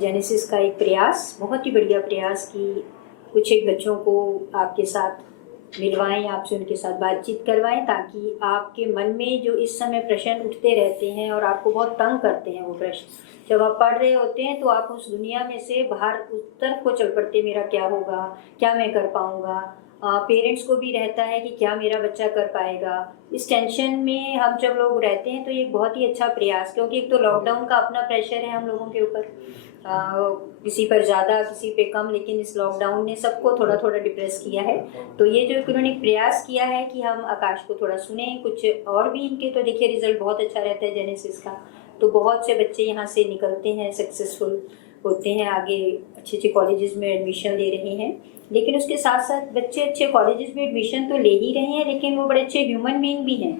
Genesis का एक प्रयास, बहुत ही बढ़िया प्रयास कि कुछ एक बच्चों को आपके साथ मिलवाएं, आपसे उनके साथ बातचीत करवाएं, ताकि आपके मन में जो इस समय प्रश्न उठते रहते हैं और आपको बहुत तंग करते हैं वो प्रश्न, जब आप पढ़ रहे होते हैं तो आप उस दुनिया में से बाहर उस तरफ को चल पड़ते, मेरा क्या होगा, क्या मैं कर पाऊँगा। पेरेंट्स को भी रहता है कि क्या मेरा बच्चा कर पाएगा। इस टेंशन में हम जब लोग रहते हैं तो ये बहुत ही अच्छा प्रयास, क्योंकि एक तो लॉकडाउन का अपना प्रेशर है हम लोगों के ऊपर, किसी पर ज़्यादा किसी पे कम, लेकिन इस लॉकडाउन ने सबको थोड़ा थोड़ा डिप्रेस किया है। तो ये जो उन्होंने प्रयास किया है कि हम आकाश को थोड़ा सुने, कुछ और भी इनके तो देखिए रिजल्ट बहुत अच्छा रहता है जेनेसिस का। तो बहुत से बच्चे यहाँ से निकलते हैं, सक्सेसफुल होते हैं, आगे अच्छे अच्छे कॉलेजेस में एडमिशन ले रहे हैं। लेकिन उसके साथ साथ बच्चे अच्छे कॉलेजेस में एडमिशन तो ले ही रहे हैं, लेकिन वो बड़े अच्छे ह्यूमन बीइंग भी हैं।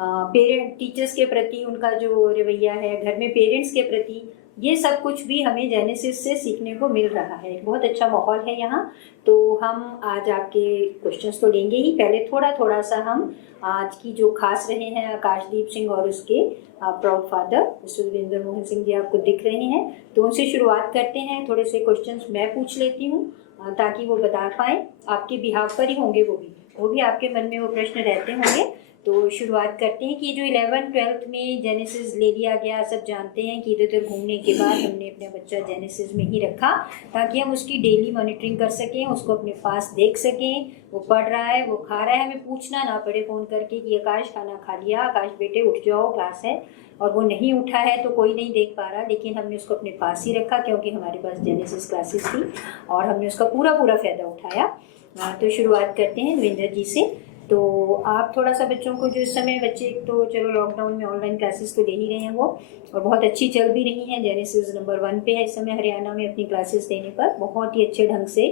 पेरेंट टीचर्स के प्रति उनका जो रवैया है, घर में पेरेंट्स के प्रति, ये सब कुछ भी हमें जेनेसिस से सीखने को मिल रहा है। बहुत अच्छा माहौल है यहाँ। तो हम आज आपके क्वेश्चंस तो लेंगे ही, पहले थोड़ा थोड़ा सा हम आज की जो खास रहे हैं आकाशदीप सिंह और उसके proud father mister Virendra Mohan Singh ji आपको दिख रहे हैं, तो उनसे शुरुआत करते हैं। थोड़े से क्वेश्चंस मैं पूछ लेती हूँ ताकि वो बता पाएँ, आपके बिहाफ पर ही होंगे वो भी आपके मन में वो प्रश्न रहते होंगे। तो शुरुआत करते हैं कि जो 11th-12th में जेनेसिस ले लिया गया, सब जानते हैं कि इधर उधर घूमने के बाद हमने अपना बच्चा जेनेसिस में ही रखा ताकि हम उसकी डेली मॉनिटरिंग कर सकें, उसको अपने पास देख सकें, वो पढ़ रहा है, वो खा रहा है, हमें पूछना ना पड़े फ़ोन करके कि आकाश खाना खा लिया, आकाश बेटे उठ जाओ क्लास है, और वो नहीं उठा है तो कोई नहीं देख पा रहा, लेकिन हमने उसको अपने पास ही रखा क्योंकि हमारे पास जेनेसिस क्लासेस थी और हमने उसका पूरा फ़ायदा उठाया। तो शुरुआत करते हैं देवेंद्र जी से। तो आप थोड़ा सा बच्चों को, जो इस समय बच्चे तो चलो लॉकडाउन में ऑनलाइन क्लासेस तो ले ही रहे हैं वो, और बहुत अच्छी चल भी रही हैं, जेनेसिस नंबर 1 पे है इस समय हरियाणा में अपनी क्लासेस देने पर, बहुत ही अच्छे ढंग से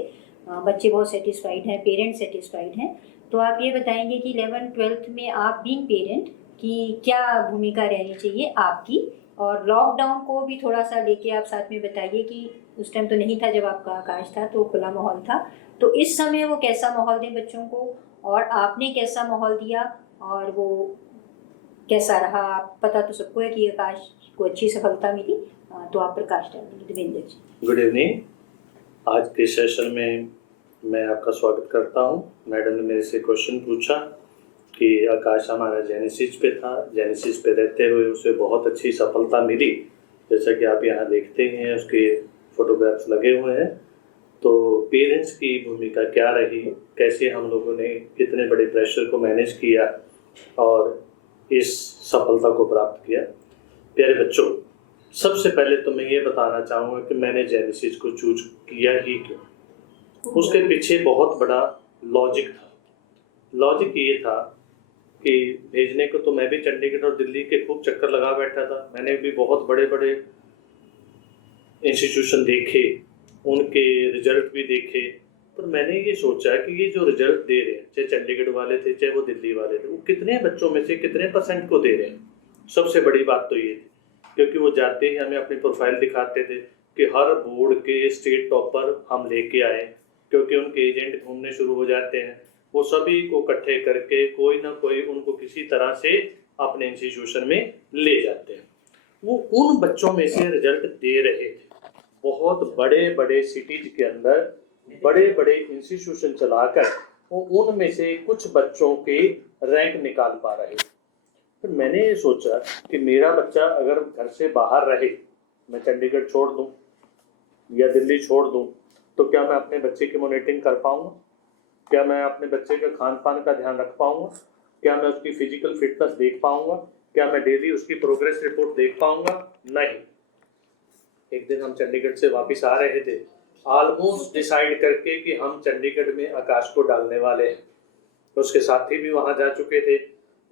बच्चे बहुत सेटिस्फाइड हैं, पेरेंट्स सेटिस्फाइड हैं। तो आप ये बताएंगे कि 11th-12th में आप बीइंग पेरेंट की क्या भूमिका रहनी चाहिए आपकी, और लॉकडाउन को भी थोड़ा सा लेके आप साथ में बताइए कि उस टाइम तो नहीं था जब आपका आकाश था तो खुला माहौल था, तो इस समय वो कैसा माहौल दें बच्चों को, और आपने कैसा माहौल दिया और वो कैसा रहा। पता तो सबको है कि आकाश को अच्छी सफलता मिली, तो आप प्रकाश डालेंगे देवेंद्र जी। Good evening. आज के सेशन में मैं आपका स्वागत करता हूं। मैडम ने मेरे से क्वेश्चन पूछा कि आकाश हमारा जेनेसिस पे था, जेनेसिस पे रहते हुए उसे बहुत अच्छी सफलता मिली, जैसा कि आप यहाँ देखते हैं उसके फोटोग्राफ्स लगे हुए हैं। तो पेरेंट्स की भूमिका क्या रही, कैसे हम लोगों ने कितने बड़े प्रेशर को मैनेज किया और इस सफलता को प्राप्त किया। प्यारे बच्चों, सबसे पहले तो मैं ये बताना चाहूँगा कि मैंने जेनेसिस को चूज किया ही क्यों। उसके पीछे बहुत बड़ा लॉजिक था। लॉजिक ये था कि भेजने को तो मैं भी चंडीगढ़ और दिल्ली के खूब चक्कर लगा बैठा था, मैंने भी बहुत बड़े बड़े इंस्टीट्यूशन देखे, उनके रिजल्ट भी देखे, पर मैंने ये सोचा कि ये जो रिजल्ट दे रहे हैं, चाहे चंडीगढ़ वाले थे चाहे वो दिल्ली वाले थे, वो कितने बच्चों में से कितने % को दे रहे हैं। सबसे बड़ी बात तो ये थी, क्योंकि वो जाते ही हमें अपनी प्रोफाइल दिखाते थे कि हर बोर्ड के स्टेट टॉपर हम लेके आए, क्योंकि उनके एजेंट घूमने शुरू हो जाते हैं, वो सभी को इकट्ठे करके कोई ना कोई उनको किसी तरह से अपने इंस्टीट्यूशन में ले जाते हैं। वो उन बच्चों में से रिजल्ट दे रहे थे, बहुत बड़े बड़े सिटीज के अंदर बड़े बड़े इंस्टीट्यूशन चलाकर वो उनमें से कुछ बच्चों के रैंक निकाल पा रहे। फिर मैंने ये सोचा कि मेरा बच्चा अगर घर से बाहर रहे, मैं चंडीगढ़ छोड़ दूं या दिल्ली छोड़ दूं, तो क्या मैं अपने बच्चे की मॉनिटरिंग कर पाऊंगा? क्या मैं अपने बच्चे के खान पान का ध्यान रख पाऊंगा? क्या मैं उसकी फिजिकल फिटनेस देख पाऊंगा? क्या मैं डेली उसकी प्रोग्रेस रिपोर्ट देख पाऊंगा? नहीं। एक दिन हम चंडीगढ़ से वापस आ रहे थे, ऑलमोस्ट डिसाइड करके कि हम चंडीगढ़ में आकाश को डालने वाले हैं। तो उसके साथी भी वहां जा चुके थे,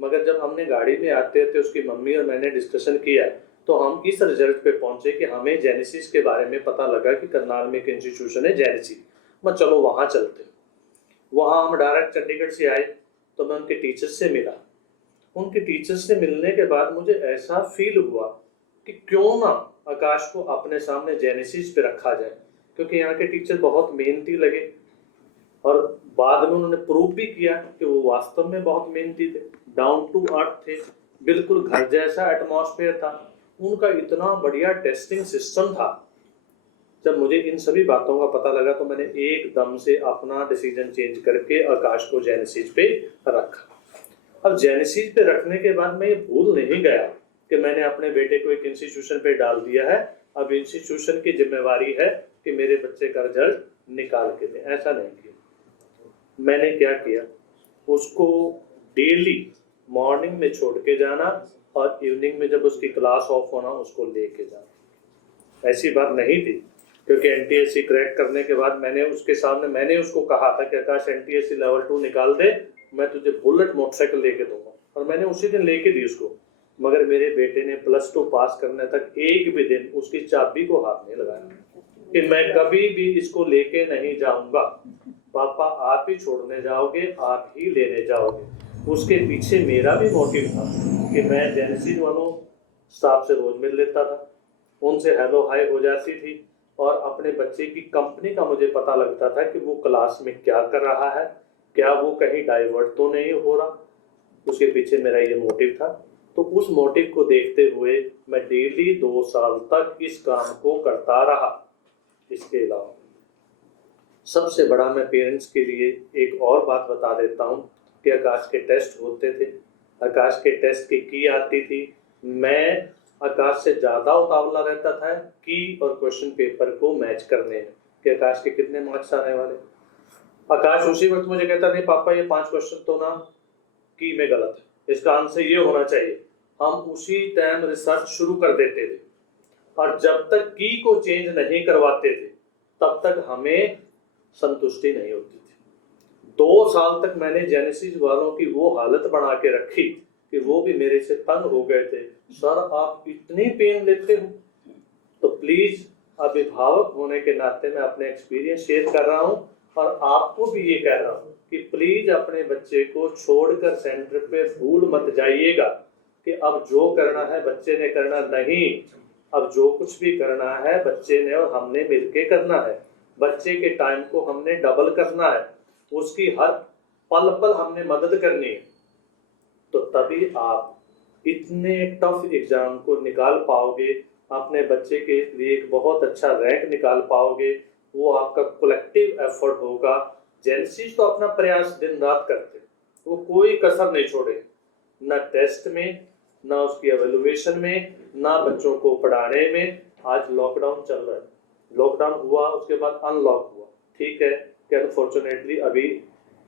मगर जब हमने गाड़ी में आते थे उसकी मम्मी और मैंने डिस्कशन किया तो हम इस रिजल्ट पे पहुंचे कि हमें जेनेसिस के बारे में पता लगा कि करनाल में एक इंस्टीट्यूशन है जेनेसिस, मैं चलो वहां चलते। वहां हम डायरेक्ट चंडीगढ़ से आए तो मैं उनके टीचर्स से मिला। उनके टीचर्स से मिलने के बाद मुझे ऐसा फील हुआ कि क्यों ना आकाश को अपने सामने जेनेसिस पे रखा जाए, क्योंकि यहाँ के टीचर बहुत मेहनती लगे और बाद में उन्होंने प्रूव भी किया कि वो वास्तव में बहुत मेहनती थे, डाउन टू अर्थ थे, बिल्कुल घर जैसा एटमॉस्फेयर था, उनका इतना बढ़िया टेस्टिंग सिस्टम था जब मुझे इन सभी बातों का पता लगा तो मैंने एकदम से अपना डिसीजन चेंज करके आकाश को जेनेसिस पे रखा। अब जेनेसिस पे रखने के बाद मैं ये भूल नहीं गया कि मैंने अपने बेटे को एक इंस्टीट्यूशन पे डाल दिया है, अब इंस्टीट्यूशन की जिम्मेवारी है कि मेरे बच्चे का रिजल्ट निकाल के दे। ऐसा नहीं किया। मैंने क्या किया, उसको डेली मॉर्निंग में छोड़ के जाना और इवनिंग में जब उसकी क्लास ऑफ होना उसको लेके जाना। ऐसी बात नहीं थी, क्योंकि एनटीएससी क्रैक करने के बाद मैंने उसको कहा था कि आकाश एनटीएससी लेवल 2 निकाल दे, मैं तुझे बुलेट मोटरसाइकिल लेके दूंगा, और मैंने उसी दिन लेके दी उसको। मगर मेरे बेटे ने +2 पास करने तक एक भी दिन उसकी चाबी को हाथ नहीं लगाया कि मैं कभी भी इसको लेके नहीं जाऊंगा, पापा आप ही छोड़ने जाओगे, आप ही लेने जाओगे। उसके पीछे मेरा भी मोटिव था कि मैं जेनेसिस वालों स्टाफ से रोज मिल लेता था, उनसे हेलो हाय हो जाती थी, और अपने बच्चे की कंपनी का मुझे पता लगता था कि वो क्लास में क्या कर रहा है, क्या वो कहीं डाइवर्ट तो नहीं हो रहा। उसके पीछे मेरा ये मोटिव था। तो उस मोटिव को देखते हुए मैं डेली 2 साल तक इस काम को करता रहा। इसके अलावा सबसे बड़ा मैं पेरेंट्स के लिए एक और बात बता देता हूँ कि आकाश के टेस्ट होते थे, आकाश के टेस्ट की आती थी। मैं आकाश से ज़्यादा उतावला रहता था की और क्वेश्चन पेपर को मैच करने में कि आकाश के कितने मार्क्स आने वाले। आकाश उसी वक्त मुझे कहता नहीं पापा ये 5 क्वेश्चन तो ना की में गलत है, इसका आंसर ये होना चाहिए। हम उसी टाइम रिसर्च शुरू कर देते थे, और जब तक की को चेंज नहीं करवाते थे तब तक हमें संतुष्टि नहीं होती थी। 2 साल तक मैंने जेनेसिस वालों की वो हालत बना के रखी कि वो भी मेरे से तंग हो गए थे, सर आप इतनी पेन लेते हो। तो प्लीज अभिभावक होने के नाते मैं अपने एक्सपीरियंस शेयर कर रहा हूँ, और आपको भी ये कह रहा हूँ कि प्लीज अपने बच्चे को छोड़कर सेंटर पे भूल मत जाइएगा कि अब जो करना है बच्चे ने करना नहीं, अब जो कुछ भी करना है बच्चे ने और हमने मिलके करना है। बच्चे के टाइम को हमने डबल करना है, उसकी हर पल पल हमने मदद करनी है। तो तभी आप इतने टफ एग्जाम को निकाल पाओगे, अपने बच्चे के लिए एक बहुत अच्छा रैंक निकाल पाओगे। वो आपका कलेक्टिव एफर्ट होगा। जेनेसिस तो अपना प्रयास दिन रात करते, वो कोई कसर नहीं छोड़े, ना टेस्ट में, ना उसकी एवेल्युएशन में, ना बच्चों को पढ़ाने में। आज लॉकडाउन चल रहा है, लॉकडाउन हुआ उसके बाद अनलॉक हुआ, ठीक है कि अनफॉर्चुनेटली अभी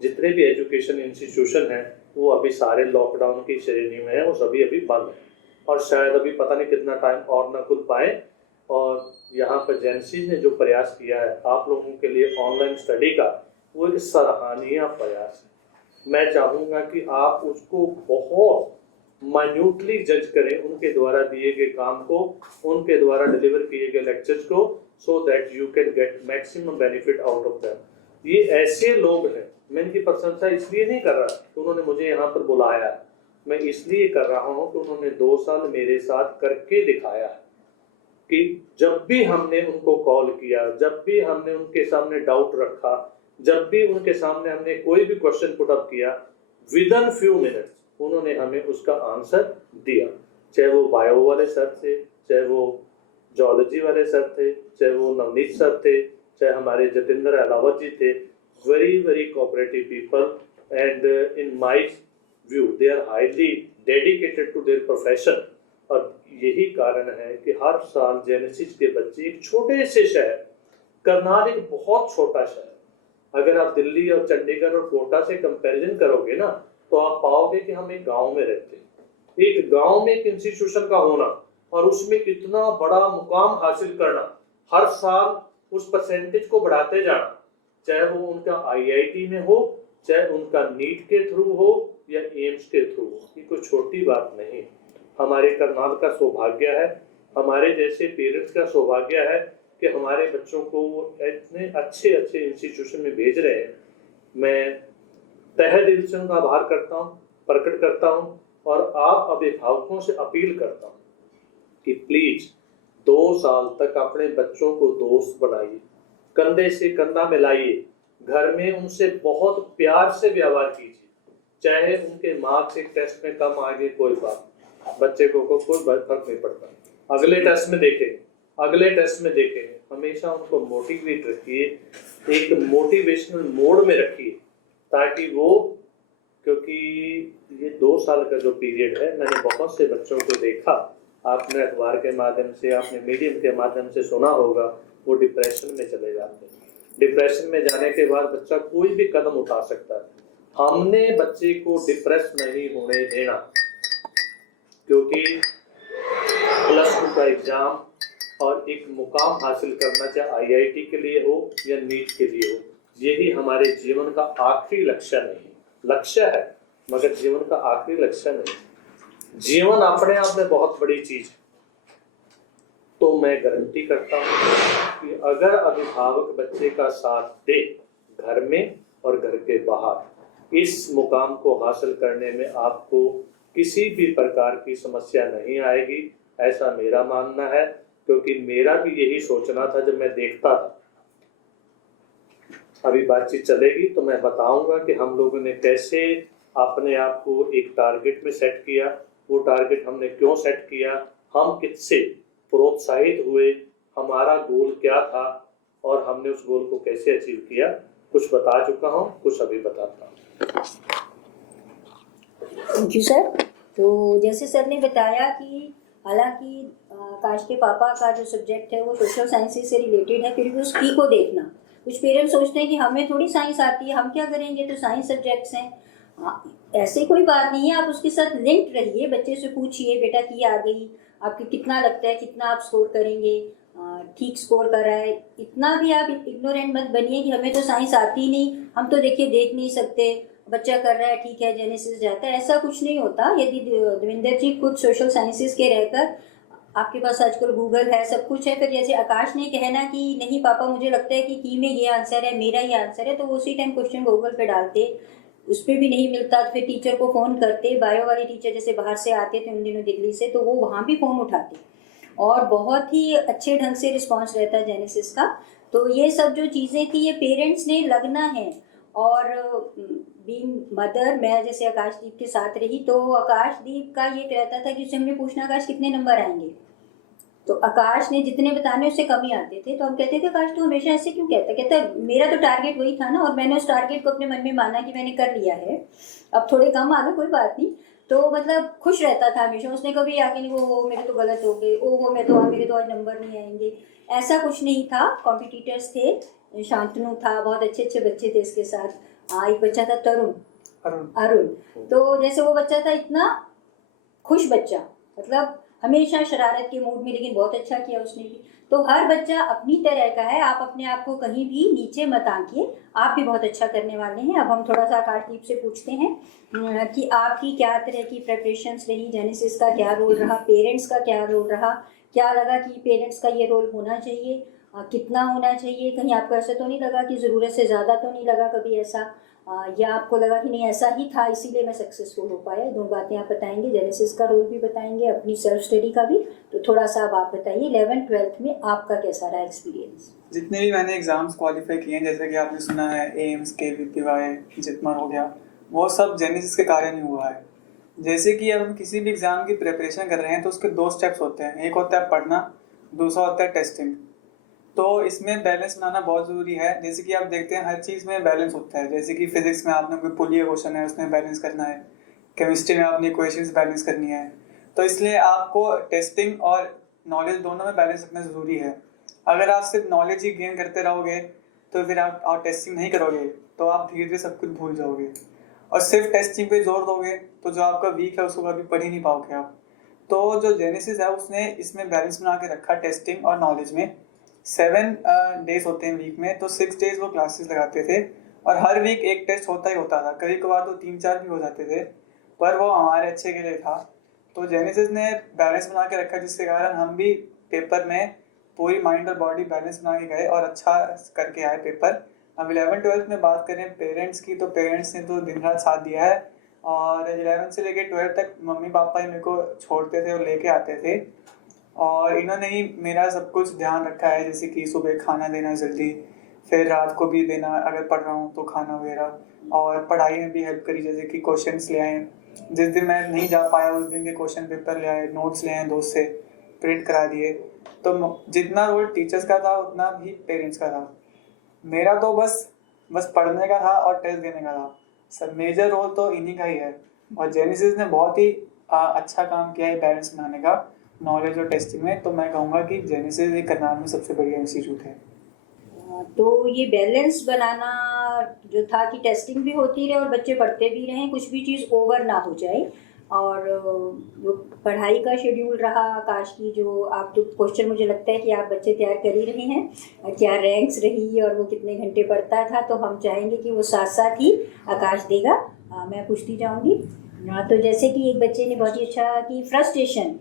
जितने भी एजुकेशन इंस्टीट्यूशन हैं वो अभी सारे लॉकडाउन की श्रेणी में है, वो सभी अभी बंद है, और शायद अभी पता नहीं कितना टाइम और ना खुल पाए। और यहाँ पर जेनेसिस ने जो प्रयास किया है आप लोगों के लिए ऑनलाइन स्टडी का, वो एक सराहनीय प्रयास है। मैं चाहूँगा कि आप उसको बहुत माइन्यूटली जज करें, उनके द्वारा दिए गए काम को, उनके द्वारा डिलीवर किए गए लेक्चर्स को, so that you can get maximum benefit out of them. ये ऐसे लोग हैं, मैं इनकी प्रशंसा इसलिए नहीं कर रहा कि उन्होंने मुझे यहाँ पर बुलाया, मैं इसलिए कर रहा हूँ कि उन्होंने 2 साल मेरे साथ करके दिखाया कि जब भी हमने उनको कॉल किया, जब भी हमने उनके सामने डाउट रखा, जब भी उनके सामने हमने कोई भी क्वेश्चन पुट अप किया, विद इन फ्यू मिनट्स उन्होंने हमें उसका आंसर दिया। चाहे वो बायो वाले सर थे, चाहे वो जोलॉजी वाले सर थे, चाहे वो नवनीत सर थे, चाहे हमारे जतेंद्र अलावत जी थे, very very cooperative people, and in my view they are highly dedicated to their profession. और यही कारण है कि हर साल जेनेसिस के बच्चे एक छोटे से शहर, करनाल एक बहुत छोटा शहर, अगर आप दिल्ली और चंडीगढ़ और कोटा से कंपैरिजन करोगे ना तो आप पाओगे कि हम एक गांव में रहते हैं। एक गांव में एक इंस्टीट्यूशन का होना और उसमें इतना बड़ा मुकाम हासिल करना, हर साल उस परसेंटेज को बढ़ाते जाना, चाहे वो उनका आईआईटी में हो, चाहे उनका नीट के थ्रू हो या एम्स के थ्रू हो, ये कोई छोटी बात नहीं। हमारे करनाल का सौभाग्य है, हमारे जैसे पेरेंट्स का सौभाग्य है कि हमारे बच्चों को वो इतने अच्छे अच्छे इंस्टीट्यूशन में भेज रहे हैं। मैं तहे दिल से उनका आभार करता हूँ, प्रकट करता हूँ, और आप अभिभावकों से अपील करता हूँ कि प्लीज 2 साल तक अपने बच्चों को दोस्त बनाइए, कंधे से कंधा मिलाइए, घर में उनसे बहुत प्यार से व्यवहार कीजिए। चाहे उनके मार्क्स एक टेस्ट में कम आ गए कोई बात, बच्चे को कोई फर्क नहीं पड़ता, अगले टेस्ट में देखेंगे, अगले टेस्ट में देखेंगे, हमेशा उनको मोटिवेट रखिए, एक मोटिवेशनल मोड में रखिए, ताकि वो, क्योंकि ये 2 साल का जो पीरियड है, मैंने बहुत से बच्चों को देखा, आपने अखबार के माध्यम से, आपने मीडियम के माध्यम से सुना होगा, वो डिप्रेशन में चले जाते हैं। डिप्रेशन में जाने के बाद बच्चा कोई भी कदम उठा सकता है। हमने बच्चे को डिप्रेस नहीं होने देना, क्योंकि +2 का एग्जाम और एक मुकाम हासिल करना, चाहे आईआईटी के लिए हो या नीट के लिए हो, यही हमारे जीवन का आखिरी लक्ष्य नहीं, लक्ष्य है मगर जीवन का आखिरी लक्ष्य नहीं। जीवन अपने आप में बहुत बड़ी चीज है। तो मैं गारंटी करता हूँ कि अगर अभिभावक बच्चे का साथ दे, घर में और घर के बाहर, इस मुकाम को हासिल करने में आपको किसी भी प्रकार की समस्या नहीं आएगी, ऐसा मेरा मानना है। क्योंकि मेरा भी यही सोचना था जब मैं देखता था। अभी बातचीत चलेगी तो मैं बताऊंगा कि हम लोगों ने कैसे अपने आप को एक टारगेट में सेट किया, वो टारगेट हमने क्यों सेट किया, हम किससे प्रोत्साहित हुए, हमारा गोल क्या था और हमने उस गोल को कैसे अचीव किया। कुछ बता चुका हूँ, कुछ अभी बताता हूँ। Thank you sir. तो जैसे सर ने बताया कि हालांकि आकाश के पापा का जो सब्जेक्ट है वो सोशल साइंसेज से रिलेटेड है, फिर भी उसकी को देखना, कुछ पेरेंट्स सोचते हैं कि हमें थोड़ी साइंस आती है, हम क्या करेंगे, तो साइंस सब्जेक्ट्स हैं। ऐसे कोई बात नहीं है, आप उसके साथ लिंक्ड रहिए, बच्चे से पूछिए बेटा की आ गई, आपको कितना लगता है, कितना आप स्कोर करेंगे, ठीक स्कोर कर रहा है। इतना भी आप इग्नोरेंट मत बनिए कि हमें तो साइंस आती नहीं, हम तो देखिए देख नहीं सकते, बच्चा कर रहा है ठीक है जेनेसिस जाता है, ऐसा कुछ नहीं होता। यदि देवेंद्र जी खुद सोशल साइंसेज के रहकर, आपके पास आजकल गूगल है, सब कुछ है, फिर जैसे आकाश ने कहना कि नहीं पापा मुझे लगता है कि में ये आंसर है, मेरा ये आंसर है, तो वो उसी टाइम क्वेश्चन गूगल पे डालते, उस पर भी नहीं मिलता तो फिर टीचर को फ़ोन करते। बायो वाले टीचर जैसे बाहर से आते थे उन दिनों दिल्ली से, तो वो वहाँ भी फ़ोन उठाते और बहुत ही अच्छे ढंग से रिस्पॉन्स रहता है जेनेसिस का। तो ये सब जो चीज़ें थी ये पेरेंट्स ने लगना है। और बीइंग मदर, मैं जैसे आकाशदीप के साथ रही तो आकाशदीप का ये रहता था कि उससे हमने पूछना आकाश कितने नंबर आएंगे, तो आकाश ने जितने बताने उससे कम ही आते थे। तो हम कहते थे आकाश तू हमेशा ऐसे क्यों कहता, कहता मेरा तो टारगेट वही था ना, और मैंने उस टारगेट को अपने मन में माना कि मैंने कर लिया है, अब थोड़े कम आ गए कोई बात नहीं। तो मतलब खुश रहता था हमेशा, उसने कभी आके नहीं वो मेरे तो गलत हो गए, वो मेरे तो आज नंबर नहीं आएंगे, ऐसा कुछ नहीं था। कॉम्पिटिटर्स थे, शांतनु था, बहुत अच्छे अच्छे बच्चे थे इसके साथ। एक बच्चा था तरुण, अरुण। तो जैसे वो बच्चा था इतना खुश बच्चा, मतलब हमेशा शरारत के मूड में, लेकिन बहुत अच्छा किया उसने भी। तो हर बच्चा अपनी तरह का है, आप अपने आप को कहीं भी नीचे मत आंकिए, आप भी बहुत अच्छा करने वाले हैं। अब हम थोड़ा सा आकाशदीप से पूछते हैं कि आपकी क्या तरह की प्रेपरेशंस रही, जेनेसिस का क्या रोल रहा, पेरेंट्स का क्या रोल रहा, क्या लगा कि पेरेंट्स का ये रोल होना चाहिए, कितना होना चाहिए, कहीं आपको ऐसा तो नहीं लगा कि ज़रूरत से ज़्यादा तो नहीं लगा कभी ऐसा, या आपको लगा कि नहीं ऐसा ही था इसीलिए मैं सक्सेसफुल हो पाया। दोनों बातें आप बताएंगे, जेनेसिस का रोल भी बताएंगे, अपनी सेल्फ स्टडी का भी। तो थोड़ा सा अब आप बताइए 11th-12th में आपका कैसा रहा एक्सपीरियंस। जितने भी मैंने एग्ज़ाम्स क्वालिफाई किए हैं, जैसे कि आपने सुना है एम्स, KVPY, जितना हो गया, वो सब जेनेसिस के कारण ही हुआ है। जैसे कि अब हम किसी भी एग्ज़ाम की प्रिपरेशन कर रहे हैं तो उसके 2 स्टेप्स होते हैं, एक होता है पढ़ना, दूसरा होता है टेस्टिंग। तो इसमें बैलेंस बनाना बहुत ज़रूरी है। जैसे कि आप देखते हैं हर चीज़ में बैलेंस होता है, जैसे कि फिजिक्स में आपने कोई पुलिया क्वेश्चन है उसमें बैलेंस करना है, केमिस्ट्री में आपने इक्वेशंस बैलेंस करनी है। तो इसलिए आपको टेस्टिंग और नॉलेज दोनों में बैलेंस रखना ज़रूरी है। अगर आप सिर्फ नॉलेज ही गेन करते रहोगे तो फिर आप टेस्टिंग नहीं करोगे तो आप धीरे धीरे सब कुछ भूल जाओगे, और सिर्फ टेस्टिंग पे जोर दोगे तो जो आपका वीक है उसको कभी पढ़ ही नहीं पाओगे आप। तो जो जेनेसिस है उसने इसमें बैलेंस बना के रखा टेस्टिंग और नॉलेज में। 7 डेज होते हैं वीक में, तो 6 डेज वो क्लासेस लगाते थे और हर वीक एक टेस्ट होता ही होता था, कभी कभार तो 3-4 भी हो जाते थे, पर वो हमारे अच्छे के लिए था। तो जेनेसिस ने बैलेंस बना के रखा जिसके कारण हम भी पेपर में पूरी माइंड और बॉडी बैलेंस बना के गए और अच्छा करके आए पेपर। अब 11th-12th में बात करें पेरेंट्स की, तो पेरेंट्स ने तो दिन रात साथ दिया है, और 11th से लेकर 12th तक मम्मी पापा ही मेरे को छोड़ते थे और लेके आते थे, और इन्होंने ही मेरा सब कुछ ध्यान रखा है, जैसे कि सुबह खाना देना जल्दी, फिर रात को भी देना अगर पढ़ रहा हूँ तो खाना वगैरह, और पढ़ाई में भी हेल्प करी, जैसे कि क्वेश्चंस ले आए, जिस दिन मैं नहीं जा पाया उस दिन के क्वेश्चन पेपर ले आए, नोट्स ले आए दोस्त से, प्रिंट करा दिए। तो जितना रोल टीचर्स का था उतना भी पेरेंट्स का था। मेरा तो बस पढ़ने का था और टेस्ट देने का था। सर मेजर रोल तो इन्हीं का ही है। और जेनेसिस ने बहुत ही अच्छा काम किया है बैलेंस बनाने का नॉलेज और टेस्टिंग में। तो मैं कहूँगा कि जेनेसिस एक करनाल में सबसे बढ़िया इंस्टीट्यूट है। तो ये बैलेंस बनाना जो था कि टेस्टिंग भी होती रहे और बच्चे पढ़ते भी रहें, कुछ भी चीज़ ओवर ना हो जाए। और जो पढ़ाई का शेड्यूल रहा आकाश की, जो आप जो क्वेश्चन मुझे लगता है कि आप बच्चे तैयार कर ही रहे हैं, क्या रैंक्स रही और वो कितने घंटे पढ़ता था, तो हम चाहेंगे कि वो साथ साथ ही आकाश देगा। मैं पूछती जाऊँगी। तो जैसे कि एक बच्चे ने बहुत ही अच्छा कि फ्रस्ट्रेशन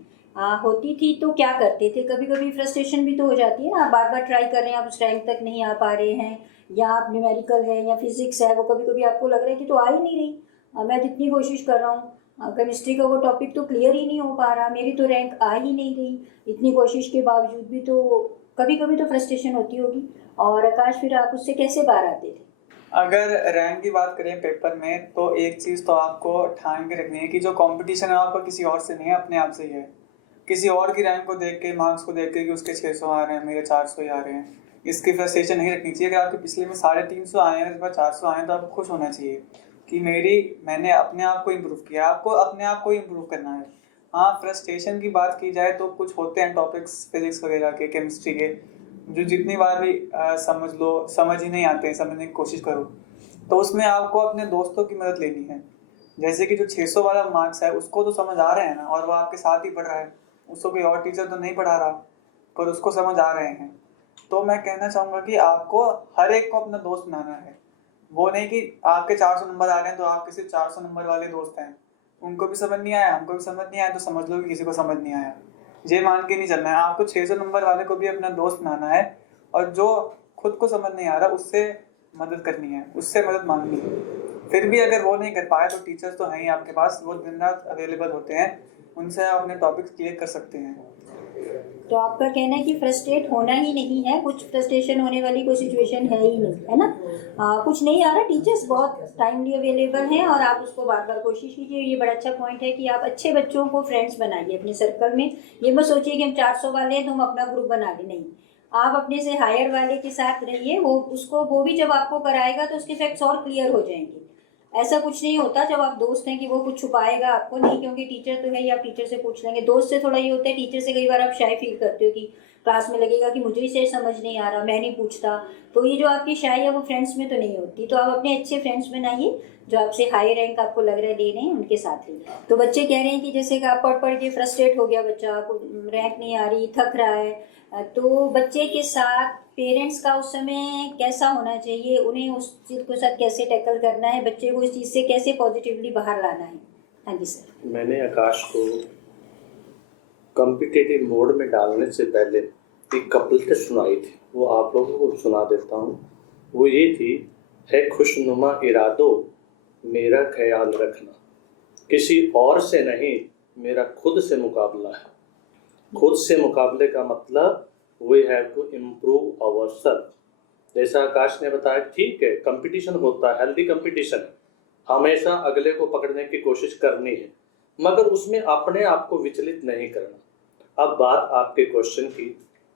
होती थी तो क्या करते थे? कभी कभी फ्रस्ट्रेशन भी तो हो जाती है ना, आप बार बार ट्राई कर रहे हैं, आप उस रैंक तक नहीं आ पा रहे हैं, या आप न्यूमेरिकल है या फिजिक्स है, वो कभी कभी आपको लग रहा है कि तो आ ही नहीं रही, मैं जितनी कोशिश कर रहा हूँ, केमिस्ट्री का वो टॉपिक तो क्लियर ही नहीं हो पा रहा, मेरी तो रैंक आ ही नहीं रही, इतनी कोशिश के बावजूद भी। तो कभी कभी तो फ्रस्ट्रेशन होती होगी। और आकाश, फिर आप उससे कैसे बाहर आते थे? अगर रैंक की बात करें पेपर में, तो एक चीज़ तो आपको ठान के रखनी है कि जो कंपटीशन है आपका किसी और से नहीं है, अपने आप से ही है। किसी और की रैंक को देख के, मार्क्स को देख के कि उसके 600 आ रहे हैं, मेरे 400 ही आ रहे हैं, इसकी फ्रस्ट्रेशन नहीं रखनी चाहिए। अगर आपके पिछले में 350 आए हैं, इस बार 400 आए हैं, तो आपको खुश होना चाहिए कि मैंने अपने आप को इम्प्रूव किया। आपको अपने आप को इम्प्रूव करना है। हाँ, फ्रस्ट्रेशन की बात की जाए तो कुछ होते हैं टॉपिक्स फिजिक्स वगैरह के, केमिस्ट्री के, जो जितनी बार भी समझ ही नहीं आते हैं, समझने की कोशिश करो, तो उसमें आपको अपने दोस्तों की मदद लेनी है। जैसे कि जो 600 वाला मार्क्स है उसको तो समझ आ रहे हैं ना, और वो आपके साथ ही पढ़ रहा है, उसको कोई और टीचर तो नहीं पढ़ा रहा, पर उसको समझ आ रहे हैं। तो मैं कहना चाहूँगा कि आपको हर एक को अपना दोस्त बनाना है। वो नहीं कि आपके 400 नंबर आ रहे हैं तो आपके सिर्फ 400 नंबर वाले दोस्त हैं, उनको भी समझ नहीं आया, हमको भी समझ नहीं आया, तो समझ लो कि किसी को समझ नहीं आया। ये मान के नहीं चलना है, आपको 600 नंबर वाले को भी अपना दोस्त बनाना है, और जो खुद को समझ नहीं आ रहा उससे मदद करनी है, उससे मदद मांगनी है। फिर भी अगर वो नहीं कर पाया तो टीचर्स तो हैं ही आपके पास, वो दिन रात अवेलेबल होते हैं, उनसे आप अपने टॉपिक्स क्लियर कर सकते हैं। तो आपका कहना है कि फ्रस्ट्रेट होना ही नहीं है, कुछ फ्रस्ट्रेशन होने वाली कोई सिचुएशन है ही नहीं, है ना? कुछ नहीं आ रहा, टीचर्स बहुत टाइमली अवेलेबल हैं और आप उसको बार बार कोशिश कीजिए। ये बड़ा अच्छा पॉइंट है कि आप अच्छे बच्चों को फ्रेंड्स बनाइए अपने सर्कल में। ये मत सोचिए कि हम 400 वाले हैं तो हम अपना ग्रुप बना लें, नहीं, आप अपने से हायर वाले के साथ रहिए, वो भी जब आपको कराएगा तो उसके फैक्ट्स और क्लियर हो जाएंगे। ऐसा कुछ नहीं होता जब आप दोस्त हैं कि वो कुछ छुपाएगा आपको, नहीं, क्योंकि टीचर तो है ही, आप टीचर से पूछ लेंगे। दोस्त से थोड़ा ये होता है, टीचर से कई बार आप शाय फील करते हो कि क्लास में लगेगा कि मुझे इसे समझ नहीं आ रहा, मैं नहीं पूछता। तो ये जो आपकी शाय है वो फ्रेंड्स में तो नहीं होती। तो आप अपने अच्छे फ्रेंड्स बनाइए, जो आपसे हाई रैंक आपको लग रहा है ले रहे हैं, उनके साथ ही। तो बच्चे कह रहे हैं कि जैसे कि आप पढ़ पढ़ के फ्रस्ट्रेट हो गया बच्चा, आपको रैंक नहीं आ रही, थक रहा है, तो बच्चे के साथ पेरेंट्स का उस समय कैसा होना चाहिए, उन्हें उस चीज़ के साथ कैसे टैकल करना है, बच्चे को इस चीज़ से कैसे पॉजिटिवली बाहर लाना है? हाँ जी सर। मैंने आकाश को कॉम्पिटिटिव मोड में डालने से पहले एक कविता सुनाई थी, वो आप लोगों को सुना देता हूँ। वो ये थी, है खुशनुमा इरादों मेरा ख्याल रखना, किसी और से नहीं मेरा खुद से मुकाबला है। खुद से मुकाबले का मतलब we have to improve ourselves. जैसा आकाश ने बताया, ठीक है कंपटीशन होता है, हेल्दी कंपटीशन, हमेशा अगले को पकड़ने की कोशिश करनी है, मगर उसमें अपने आप को विचलित नहीं करना। अब बात आपके क्वेश्चन की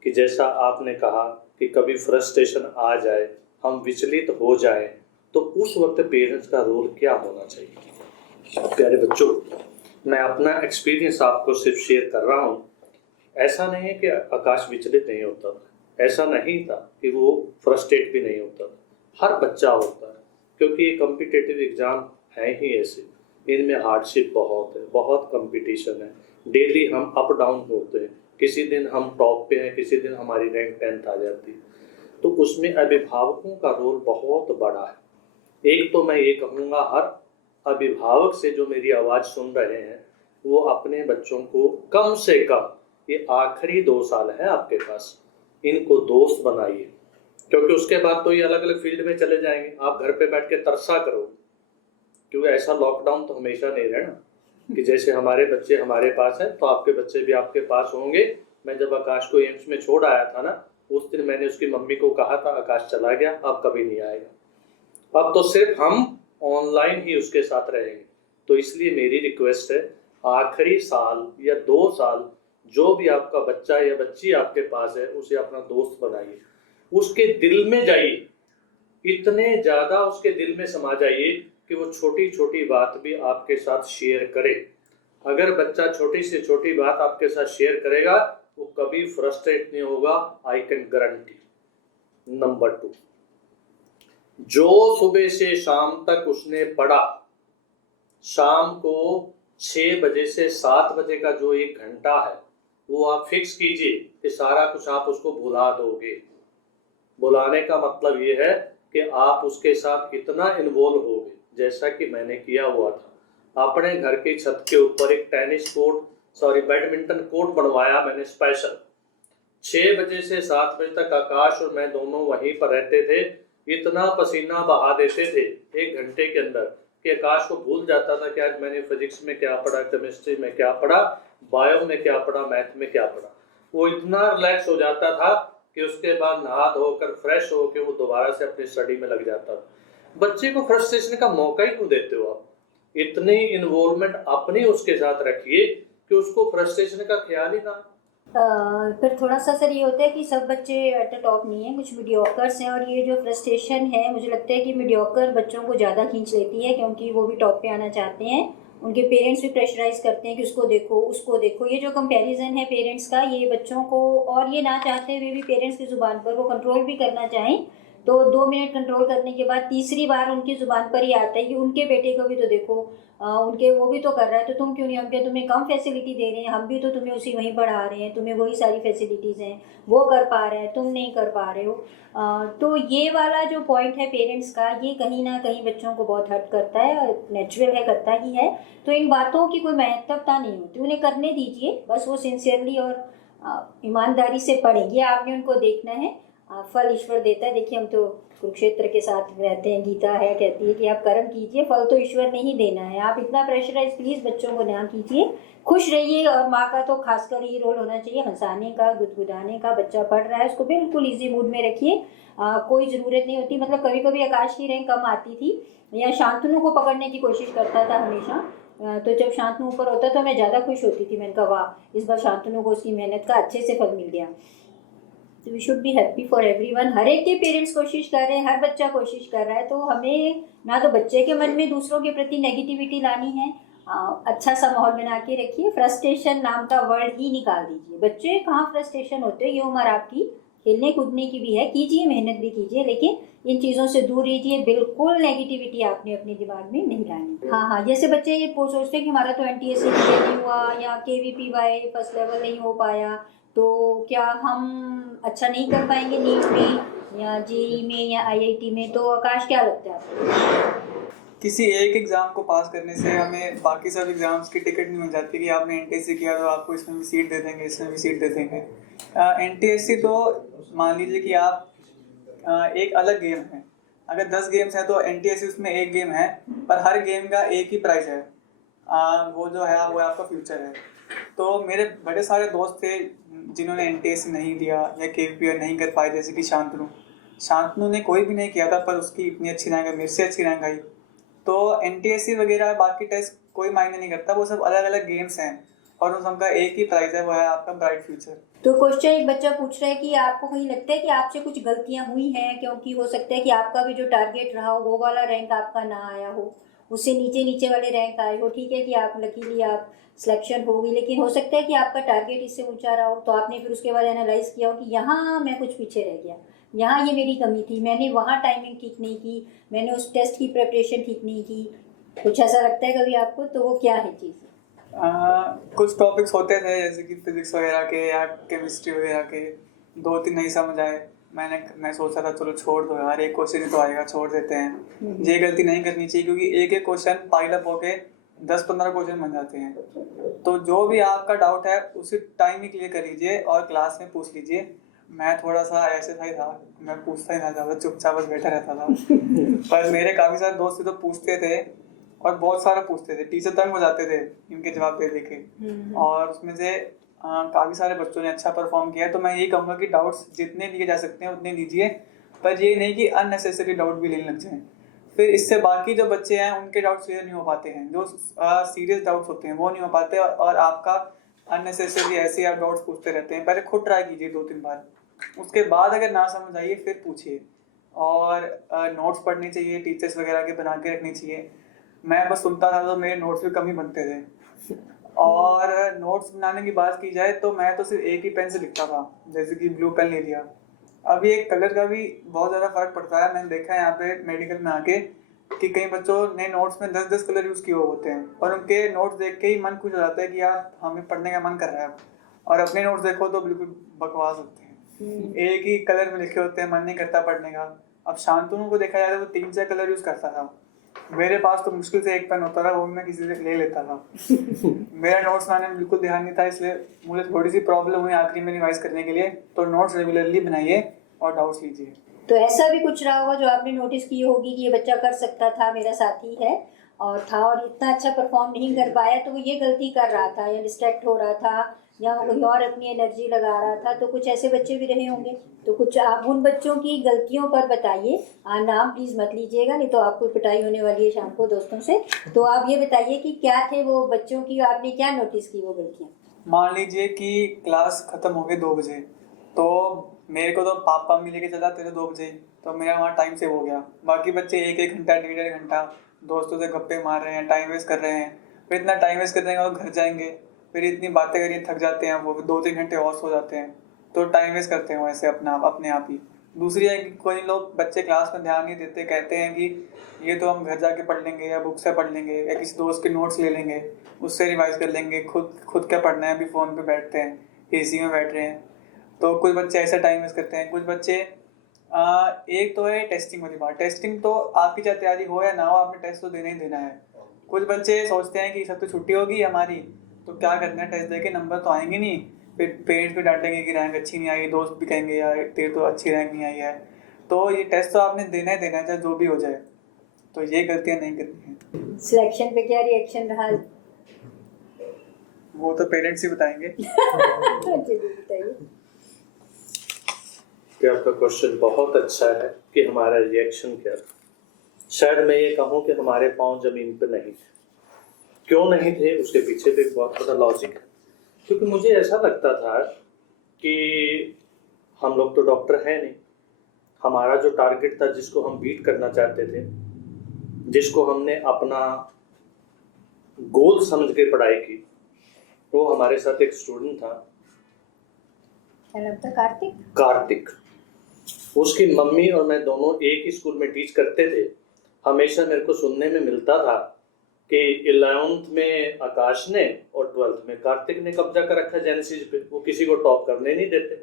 कि जैसा आपने कहा कि कभी फ्रस्ट्रेशन आ जाए, हम विचलित हो जाएं, तो उस वक्त पेरेंट्स का रोल क्या होना चाहिए। प्यारे बच्चों, मैं अपना एक्सपीरियंस आपको सिर्फ शेयर कर रहा हूँ। ऐसा नहीं है कि आकाश विचलित नहीं होता था, ऐसा नहीं था कि वो फ्रस्ट्रेट भी नहीं होता था। हर बच्चा होता है, क्योंकि ये कॉम्पिटिटिव एग्ज़ाम है ही ऐसे, इनमें हार्डशिप बहुत है, बहुत कंपटीशन है, डेली हम अप डाउन होते हैं, किसी दिन हम टॉप पे हैं, किसी दिन हमारी रैंक 10th आ जाती है। तो उसमें अभिभावकों का रोल बहुत बड़ा है। एक तो मैं ये कहूँगा, हर अभिभावक से जो मेरी आवाज़ सुन रहे हैं, वो अपने बच्चों को कम से कम, ये आखिरी 2 साल है आपके पास, इनको दोस्त बनाइए, क्योंकि उसके बाद तो ये अलग अलग फील्ड में चले जाएंगे। आप घर पे बैठ के तरसा करो, क्योंकि ऐसा लॉकडाउन तो हमेशा नहीं रहना कि जैसे हमारे बच्चे हमारे पास हैं तो आपके बच्चे भी आपके पास होंगे। मैं जब आकाश को एम्स में छोड़ आया था ना, उस दिन मैंने उसकी मम्मी को कहा था, आकाश चला गया, अब कभी नहीं आएगा, अब तो सिर्फ हम ऑनलाइन ही उसके साथ रहेंगे। तो इसलिए मेरी रिक्वेस्ट है, आखिरी साल या 2 साल जो भी आपका बच्चा या बच्ची आपके पास है उसे अपना दोस्त बनाइए, उसके दिल में जाइए, इतने ज़्यादा उसके दिल में समा जाइए कि वो छोटी छोटी बात भी आपके साथ शेयर करे। अगर बच्चा छोटी से छोटी बात आपके साथ शेयर करेगा वो कभी फ्रस्ट्रेट नहीं होगा, आई कैन गारंटी। नंबर 2, जो सुबह से शाम तक उसने पढ़ा, शाम को 6 बजे से 7 बजे का जो 1 घंटा है वो आप फिक्स कीजिए कि सारा कुछ आप उसको भुला दोगे। बुलाने का मतलब ये है कि आप उसके साथ इतना इन्वॉल्व होगे, जैसा कि मैंने किया हुआ था। अपने घर की छत के ऊपर एक बैडमिंटन कोर्ट बनवाया मैंने स्पेशल। 6 बजे से 7 बजे तक आकाश और मैं दोनों वहीं पर रहते थे। इतना पसीना बहा देते थे 1 घंटे के अंदर कि आकाश को भूल जाता था कि आज मैंने फिजिक्स में क्या पढ़ा, केमिस्ट्री में क्या पढ़ा, बायो में क्या पढ़ा, मैथ में क्या पढ़ा। वो इतना रिलैक्स हो जाता था कि उसके बाद नहा धोकर फ्रेश होकर वो दोबारा से अपनी स्टडी में लग जाता था। बच्चे को फ्रस्ट्रेशन का मौका ही क्यों देते हो आप? इतनी इन्वॉल्वमेंट अपनी उसके साथ रखिए कि उसको फ्रस्ट्रेशन का ख्याल ही ना। फिर थोड़ा सा सर ये होता है कि सब बच्चे एट द टॉप नहीं हैं, कुछ मीडियोकर्स हैं, और ये जो फ्रस्ट्रेशन है मुझे लगता है कि मीडियोकर बच्चों को ज़्यादा खींच लेती है, क्योंकि वो भी टॉप पे आना चाहते हैं। उनके पेरेंट्स भी प्रेशराइज करते हैं कि उसको देखो उसको देखो। ये जो कंपैरिजन है पेरेंट्स का, ये बच्चों को, और ये ना चाहते हुए भी पेरेंट्स की ज़ुबान पर वो कंट्रोल भी करना चाहें तो 2 मिनट कंट्रोल करने के बाद तीसरी बार उनकी ज़ुबान पर ही आता है कि उनके बेटे को भी तो देखो, उनके वो भी तो कर रहा है तो तुम क्यों नहीं, हम क्या तुम्हें कम फैसिलिटी दे रहे हैं, हम भी तो तुम्हें उसी वहीं पढ़ा रहे हैं, तुम्हें वही सारी फैसिलिटीज़ हैं, वो कर पा रहे हैं तुम नहीं कर पा रहे हो। तो ये वाला जो पॉइंट है पेरेंट्स का, ये कहीं ना कहीं बच्चों को बहुत हर्ट करता है, नेचुरल है, करता ही है। तो इन बातों की कोई महत्वता नहीं होती, उन्हें करने दीजिए, बस वो सिंसियरली और ईमानदारी से पढ़ेंगे, आपने उनको देखना है। फल ईश्वर देता है। देखिए हम तो कुरुक्षेत्र के साथ रहते हैं, गीता है कहती है कि आप कर्म कीजिए, फल तो ईश्वर ने ही देना है। आप इतना प्रेशराइज प्लीज़ बच्चों को ना कीजिए, खुश रहिए। और माँ का तो खासकर ये रोल होना चाहिए हंसाने का, गुदगुदाने का। बच्चा पढ़ रहा है उसको बिल्कुल ईजी मूड में रखिए, कोई ज़रूरत नहीं होती। मतलब कभी कभी आकाश की रैंक कम आती थी या शांतनु को पकड़ने की कोशिश करता था हमेशा, तो जब शांतनु ऊपर होता तो मैं ज़्यादा खुश होती थी। मैंने कहा वाह, इस बार शांतनु को उसकी मेहनत का अच्छे से फल मिल गया। तो we should be happy for everyone. हर एक के पेरेंट्स कोशिश कर रहे हैं, हर बच्चा कोशिश कर रहा है, तो हमें ना तो बच्चे के मन में दूसरों के प्रति नेगेटिविटी लानी है। अच्छा सा माहौल बना के रखिए, फ्रस्ट्रेशन नाम का वर्ड ही निकाल दीजिए। बच्चे कहाँ फ्रस्ट्रेशन होते हैं, ये उम्र आपकी खेलने कूदने की भी है, कीजिए मेहनत भी कीजिए, लेकिन इन चीज़ों से दूर रहिए। बिल्कुल नेगेटिविटी आपने अपने दिमाग में नहीं लानी। हाँ, जैसे बच्चे ये सोचते हैं कि हमारा तो NTSC नहीं हुआ या KVPY फर्स्ट लेवल नहीं हो पाया, तो क्या हम अच्छा नहीं कर पाएंगे नीट में या JEE में या IIT में? तो आकाश क्या लगता है आपको? किसी एक एग्ज़ाम को पास करने से हमें बाकी सब एग्ज़ाम्स की टिकट नहीं मिल जाती कि आपने NTSC किया तो आपको इसमें भी सीट दे देंगे, इसमें भी सीट दे देंगे। NTSC तो मान लीजिए कि आप एक अलग गेम है। अगर 10 गेम्स हैं तो NTSC उसमें एक गेम है, पर हर गेम का एक ही प्राइस है। वो जो है वो आपका फ्यूचर है। तो मेरे बड़े सारे दोस्त थे जिन्होंने NTSC नहीं दिया या KVPY नहीं कर पाए, जैसे कि शांतनु ने कोई भी नहीं किया था, पर उसकी इतनी अच्छी रैंक आई, मेरे से अच्छी रैंक आई। तो NTSC वगैरह बाकी टेस्ट कोई मायने नहीं करता, वो सब अलग अलग गेम्स हैं और उन सबका एक ही प्राइस है, वो है आपका ब्राइट फ्यूचर। तो क्वेश्चन एक बच्चा पूछ रहा है कि आपको कहीं लगता है कि आपसे कुछ गलतियां हुई हैं, क्योंकि हो सकता है कि आपका भी जो टारगेट रहा हो वो वाला रैंक आपका ना आया हो, उससे नीचे वाले रैंक आए हो। ठीक है कि आप लकीली आप सिलेक्शन होगी, लेकिन हो सकता है कि आपका टारगेट इससे ऊंचा रहा हो, तो आपने फिर उसके बाद एनालाइज किया हो कि यहाँ मैं कुछ पीछे रह गया, यहाँ ये मेरी कमी थी, मैंने वहाँ टाइमिंग ठीक नहीं की, मैंने उस टेस्ट की प्रिपरेशन ठीक नहीं की। कुछ ऐसा लगता है कभी आपको? तो वो क्या है चीज़? कुछ टॉपिक्स होते थे जैसे कि फिजिक्स वगैरह के या केमिस्ट्री वगैरह के, 2-3 नहीं समझ आए, मैं सोचा था चलो छोड़ दो यार, एक क्वेश्चन ही तो आएगा, छोड़ देते हैं। ये गलती नहीं करनी चाहिए, क्योंकि एक एक क्वेश्चन पाइल अप होके 10-15 क्वेश्चन बन जाते हैं। तो जो भी आपका डाउट है उसी टाइम ही क्लियर कर लीजिए और क्लास में पूछ लीजिए। मैं थोड़ा सा ऐसे ही था, मैं पूछता ही ना ज़्यादा, चुपचाप बस बैठा रहता था। पर मेरे काफ़ी सारे दोस्त थे तो पूछते थे और बहुत सारा पूछते थे, टीचर तंग हो जाते थे इनके जवाब दे के। और उसमें से काफ़ी सारे बच्चों ने अच्छा परफॉर्म किया। तो मैं यही कहूँगा कि डाउट्स जितने लिए जा सकते हैं उतने लीजिए, पर ये नहीं कि अननेसेसरी डाउट भी लेने लग जाएं। फिर इससे बाकी जो बच्चे हैं उनके डाउट्स क्लियर नहीं हो पाते हैं, जो सीरियस डाउट्स होते हैं वो नहीं हो पाते, और आपका अननेसेसरी ऐसे ही आप डाउट्स पूछते रहते हैं। पहले खुद ट्राई कीजिए 2-3 बार, उसके बाद अगर ना समझ आइए फिर पूछिए। और नोट्स पढ़नी चाहिए, टीचर्स वगैरह के बना के रखनी चाहिए। मैं बस सुनता था तो मेरे नोट्स भी कम ही बनते थे। और नोट्स बनाने की बात की जाए तो मैं तो सिर्फ एक ही पेन से लिखता था, जैसे कि ब्लू पेन ले लिया। अब ये कलर का भी बहुत ज़्यादा फर्क पड़ता है। मैंने देखा है यहाँ पे मेडिकल में आके कि कई बच्चों ने नोट्स में 10-10 कलर यूज़ किए हुए होते हैं, और उनके नोट्स देख के ही मन खुश हो जाता है कि यार हमें पढ़ने का मन कर रहा है अब। और अपने नोट्स देखो तो बिल्कुल बकवास होते हैं, एक ही कलर में लिखे होते हैं, मन नहीं करता पढ़ने का। अब शांतनु को देखा जाए तो 3-4 कलर यूज़ करता था। मेरे पास तो मुश्किल से एक पेन होता था, वो भी मैं किसी से ले लेता था। मेरा नोट्स बनाने में बिल्कुल ध्यान नहीं था, इसलिए मुझे थोड़ी सी प्रॉब्लम हुई आखिरी में रिवाइज करने के लिए। तो नोट्स रेगुलरली बनाइए और डाउट्स लीजिए। तो ऐसा भी कुछ रहा होगा जो आपने नोटिस की होगी कि ये बच्चा कर सकता था, मेरा साथी है और इतना अच्छा परफॉर्म नहीं कर पाया, तो वो ये गलती कर रहा था या डिस्ट्रैक्ट हो रहा था या कोई और अपनी एनर्जी लगा रहा था, तो कुछ ऐसे बच्चे भी रहे होंगे। तो कुछ आप उन बच्चों की गलतियों पर बताइए। नाम प्लीज़ मत लीजिएगा, नहीं तो आपको पिटाई होने वाली है शाम को दोस्तों से। तो आप ये बताइए कि क्या थे वो बच्चों की, आपने क्या नोटिस की वो गलतियाँ। मान लीजिए कि क्लास खत्म हो गई 2 बजे, तो मेरे को तो पापा भी लेके चला तेरे 2 बजे, तो मेरा वहाँ टाइम सेव हो गया। बाकी बच्चे 1-1 घंटा 1.5 घंटा दोस्तों से गप्पे मार रहे हैं, टाइम वेस्ट कर रहे हैं। फिर इतना टाइम वेस्ट कर देंगे और घर जाएंगे, फिर इतनी बातें करिए, थक जाते हैं, वो 2-3 घंटे और सो जाते हैं। तो टाइम वेस्ट करते हैं वैसे अपने आप ही। दूसरी है कि कोई लोग बच्चे क्लास में ध्यान नहीं देते, कहते हैं कि ये तो हम घर जाके पढ़ लेंगे या बुक से पढ़ लेंगे या किसी दोस्त के नोट्स ले लेंगे, उससे रिवाइज कर लेंगे, खुद क्या पढ़ना है, अभी फ़ोन पे बैठते हैं, एसी में बैठ रहे हैं। तो कुछ बच्चे ऐसा टाइम वेस्ट करते हैं। कुछ बच्चे एक तो है टेस्टिंग वाली बात। टेस्टिंग तो आपकी चाहे तैयारी हो या ना हो, आपने टेस्ट तो देना ही देना है। कुछ बच्चे सोचते हैं कि सब तो छुट्टी होगी हमारी, तो क्या करना है, टेस्ट दे के नंबर तो आएंगे नहीं, फिर पेरेंट्स भी डांटेंगे कि रैंक अच्छी नहीं आई, दोस्त भी कहेंगे यार तेरी तो अच्छी रैंक नहीं आई है। तो ये टेस्ट तो आपने देना ही देना है, चाहे जो भी हो जाए। तो ये गलतियाँ नहीं करनी है। सिलेक्शन पे क्या रिएक्शन रहा? वो तो पेरेंट्स ही बताएंगे। चलिए बताइए। कि आपका क्वेश्चन बहुत अच्छा है कि हमारा रिएक्शन क्या था। शायद मैं ये कहूँ कि हमारे पाँव जमीन पर नहीं थे। क्यों नहीं थे, उसके पीछे भी एक बहुत बड़ा लॉजिक है। क्योंकि मुझे ऐसा लगता था कि हम लोग तो डॉक्टर हैं नहीं, हमारा जो टारगेट था, जिसको हम बीट करना चाहते थे, जिसको हमने अपना गोल समझ के पढ़ाई की, वो हमारे साथ एक स्टूडेंट था। क्या नाम था? कार्तिक। कार्तिक। उसकी मम्मी और मैं दोनों एक ही स्कूल में टीच करते थे। हमेशा मेरे को सुनने में मिलता था कि 11th में आकाश ने और 12th में कार्तिक ने कब्जा कर रखा जेनेसिस पे, वो किसी को टॉप करने नहीं देते।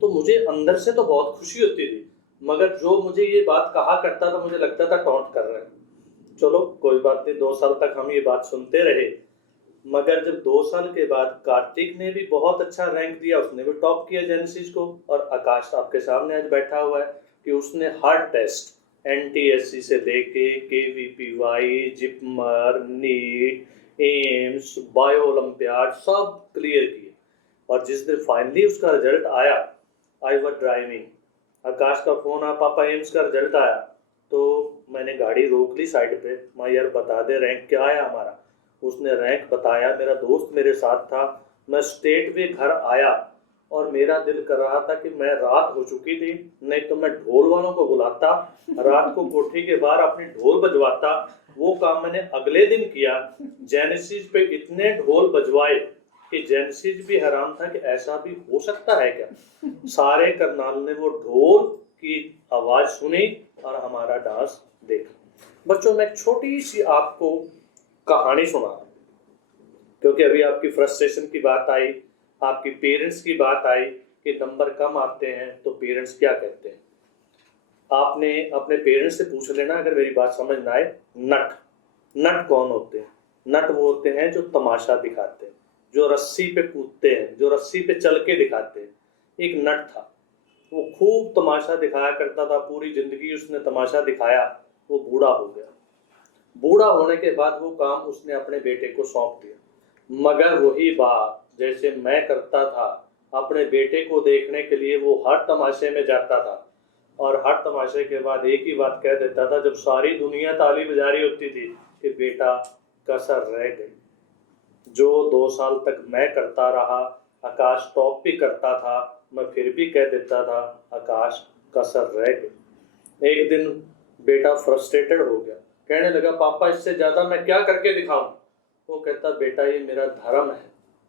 तो मुझे अंदर से तो बहुत खुशी होती थी, मगर जो मुझे ये बात कहा करता था, मुझे लगता था टॉन्ट कर रहे हैं। चलो कोई बात नहीं, 2 साल तक हम ये बात सुनते रहे। मगर जब 2 साल के बाद कार्तिक ने भी बहुत अच्छा रैंक दिया, उसने भी टॉप किया जेनेसिस को, और आकाश आपके सामने आज बैठा हुआ है कि उसने हर टेस्ट NTSC से लेके KVPY, JIPMER, NEET, AIIMS, bio olympiad सब क्लियर किए। और जिस दिन फाइनली उसका रिजल्ट आया, आई वॉज ड्राइविंग, आकाश का फोन आया, पापा एम्स का रिजल्ट आया। तो मैंने गाड़ी रोक ली साइड पे, मैं यार बता दे रैंक क्या आया हमारा। उसने रैंक बताया, मेरा दोस्त मेरे साथ था। मैं स्टेट वे घर आया और मेरा दिल कर रहा था कि मैं, रात हो चुकी थी, नहीं तो मैं ढोल वालों को बुलाता, रात को कोठी के बाहर अपनी ढोल बजवाता। वो काम मैंने अगले दिन किया। जेनेसिस पे इतने ढोल बजवाए कि जेनेसिस भी हैरान था कि ऐसा भी हो सकता है क्या। सारे करनाल ने वो ढोल की आवाज सुनी और हमारा डांस देखा। बच्चों, मैं एक छोटी सी आपको कहानी सुना, क्योंकि अभी आपकी फ्रस्ट्रेशन की बात आई, आपकी पेरेंट्स की बात आई कि नंबर कम आते हैं तो पेरेंट्स क्या कहते हैं। आपने अपने पेरेंट्स से पूछ लेना, अगर मेरी बात समझ ना आए। नट कौन होते हैं? नट वो होते हैं जो तमाशा दिखाते हैं, जो रस्सी पे कूदते हैं, जो रस्सी पे चल के दिखाते हैं। एक नट था, वो खूब तमाशा दिखाया करता था, पूरी जिंदगी उसने तमाशा दिखाया। वो बूढ़ा हो गया। बूढ़ा होने के बाद वो काम उसने अपने बेटे को सौंप दिया। मगर वही बात जैसे मैं करता था, अपने बेटे को देखने के लिए वो हर तमाशे में जाता था, और हर तमाशे के बाद एक ही बात कह देता था, जब सारी दुनिया ताली बजा रही होती थी, कि बेटा कसर रह गई। जो 2 साल तक मैं करता रहा, आकाश टॉप भी करता था, मैं फिर भी कह देता था आकाश कसर रह गई। एक दिन बेटा फ्रस्ट्रेटेड हो गया, कहने लगा पापा इससे ज़्यादा मैं क्या करके दिखाऊं। वो कहता बेटा ये मेरा धर्म है,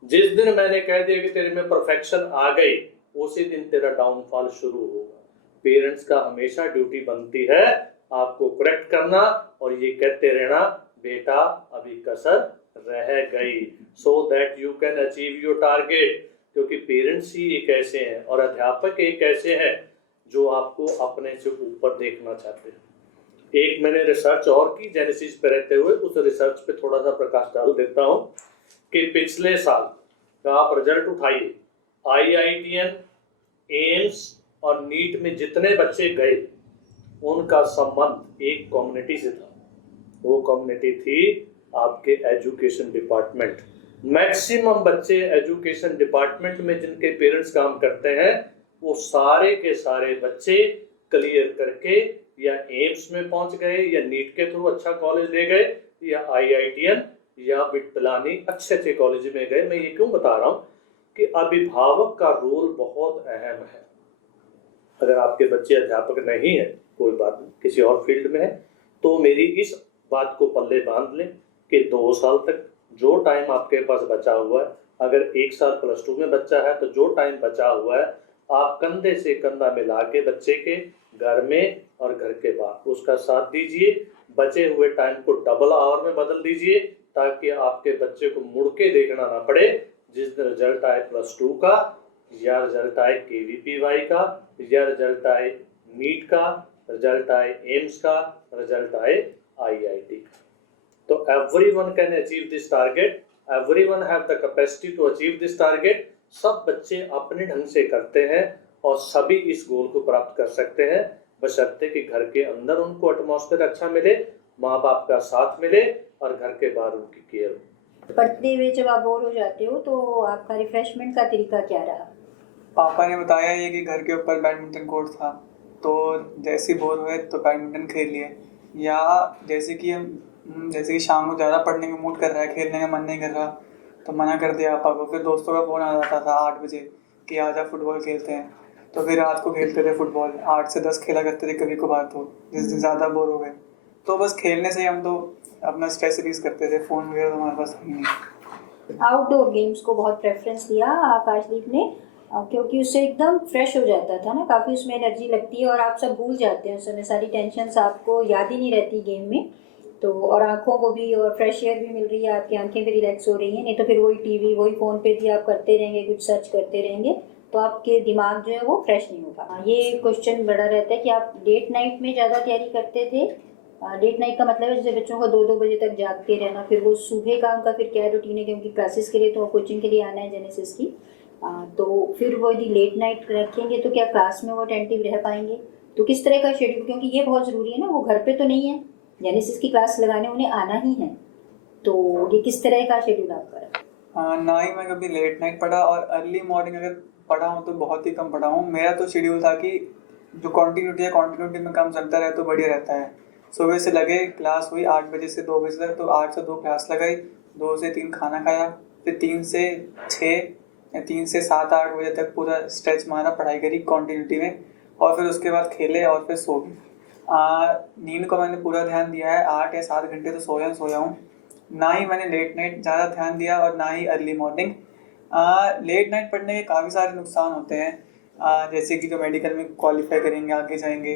जिस दिन मैंने कह दिया कि तेरे में परफेक्शन आ गई उसी दिन तेरा डाउनफॉल शुरू होगा। पेरेंट्स का हमेशा ड्यूटी बनती है आपको करेक्ट करना और ये कहते रहना बेटा अभी कसर रह गई, so that you can achieve your target. क्योंकि पेरेंट्स ही एक ऐसे हैं और अध्यापक एक ऐसे हैं जो आपको अपने से ऊपर देखना चाहते हैं। एक मैंने रिसर्च और की जेनेसिस पे रहते हुए, उस रिसर्च पे थोड़ा सा प्रकाश डाल देता हूँ कि पिछले साल का आप रिजल्ट उठाइए, IITN, एम्स और नीट में जितने बच्चे गए उनका संबंध एक कम्युनिटी से था। वो कम्युनिटी थी आपके एजुकेशन डिपार्टमेंट। मैक्सिमम बच्चे एजुकेशन डिपार्टमेंट में जिनके पेरेंट्स काम करते हैं वो सारे के सारे बच्चे क्लियर करके या एम्स में पहुंच गए या नीट के थ्रू अच्छा कॉलेज ले गए या IITN या बिट पिलानी अच्छे अच्छे कॉलेज में गए। मैं ये क्यों बता रहा हूँ कि अभिभावक का रोल बहुत अहम है। अगर आपके बच्चे अध्यापक नहीं है, कोई बात नहीं, किसी और फील्ड में है, तो मेरी इस बात को पल्ले बांध लें कि 2 साल तक जो टाइम आपके पास बचा हुआ है, अगर 1 साल +2 में बच्चा है तो जो टाइम बचा हुआ है आप कंधे से कंधा मिला के बच्चे के घर में और घर के बाहर उसका साथ दीजिए। बचे हुए टाइम को डबल आवर में बदल दीजिए ताकि आपके बच्चे को मुड़ के देखना ना पड़े जिस दिन रिजल्ट आए +2 का या रिजल्ट आए KVPY का या रिजल्ट आए नीट का, रिजल्ट आए एम्स का, रिजल्ट आए IIT का। तो everyone can achieve this target, everyone have the capacity to achieve this target। सब बच्चे अपने ढंग से करते हैं और सभी इस गोल को प्राप्त कर सकते हैं, बशर्ते कि घर के अंदर उनको एटमॉस्फेयर अच्छा मिले, माँ बाप का साथ मिले और घर के बाहर उनकी केयर हो। पढ़ते हुए जब आप बोर हो जाते हो तो आपका रिफ्रेशमेंट का तरीका क्या रहा? पापा ने बताया ये कि घर के ऊपर बैडमिंटन कोर्ट था, तो जैसे ही बोर हुए तो बैडमिंटन खेल लिए, या जैसे कि शाम को ज़्यादा पढ़ने का मूड कर रहा है, खेलने का मन नहीं कर रहा, तो मना कर दिया पापा को। फिर दोस्तों का फ़ोन आ जाता था 8 बजे कि आजा फुटबॉल खेलते हैं, तो फिर रात को खेलते थे फुटबॉल, 8 से 10 खेला करते थे कभी कभार। तो जिस दिन ज़्यादा बोर हो गए तो बस खेलने से ही हम तो अपना स्ट्रेस रिलीज करते थे, फ़ोन वगैरह तो हमारे पास था ही नहीं। आउटडोर गेम्स को बहुत प्रेफरेंस दिया आकाशदीप ने, क्योंकि उससे एकदम फ्रेश हो जाता था ना, काफ़ी उसमें एनर्जी लगती है और आप सब भूल जाते हैं उस समय, सारी टेंशन्स आपको याद ही नहीं रहती गेम में। तो और आँखों को भी और फ्रेश एयर भी मिल रही है, आपकी आंखें भी रिलैक्स हो रही हैं। नहीं तो फिर वही टीवी वही फ़ोन पे भी आप करते रहेंगे, कुछ सर्च करते रहेंगे तो आपके दिमाग जो है वो फ्रेश नहीं होगा। ये क्वेश्चन बड़ा रहता है कि आप लेट नाइट में ज़्यादा तैयारी करते थे। लेट नाइट का मतलब है जैसे बच्चों को 2-2 बजे तक जागते रहना, फिर वो सुबह का उनका फिर क्या रूटीन है, क्योंकि क्लासेस के लिए तो कोचिंग के लिए आना है जेनेसिस की, तो फिर वो यदि लेट नाइट रखेंगे तो क्या क्लास में वो अटेंटिव रह पाएंगे? तो किस तरह का शेड्यूल, क्योंकि ये बहुत ज़रूरी है ना, वो घर पे तो नहीं है, जेनेसिस की क्लास लगाने उन्हें आना ही है, तो ये किस तरह का शेड्यूल आपका रहा? ना ही मैं कभी लेट नाइट पढ़ा और अर्ली मॉर्निंग अगर पढ़ा हूँ तो बहुत ही कम पढ़ा हूँ। मेरा तो शेड्यूल था कि जो कॉन्टीन्यूटी में काम चलता रहे तो बढ़िया रहता है। सुबह से लगे, क्लास हुई 8 बजे से 2 बजे तक, तो 8 से 2 क्लास लगाई, 2 से 3 खाना खाया, फिर 3 से 6 या 3 से 7-8 बजे तक पूरा स्ट्रेच मारा, पढ़ाई करी कॉन्टीन्यूटी में, और फिर उसके बाद खेले और फिर सो गए। नींद को मैंने पूरा ध्यान दिया है, 8 या 7 घंटे तो सोया हूँ। ना ही मैंने लेट नाइट ज़्यादा ध्यान दिया और ना ही अर्ली मॉर्निंग। लेट नाइट पढ़ने के काफ़ी सारे नुकसान होते हैं, जैसे कि जो मेडिकल में क्वालिफाई करेंगे आगे जाएंगे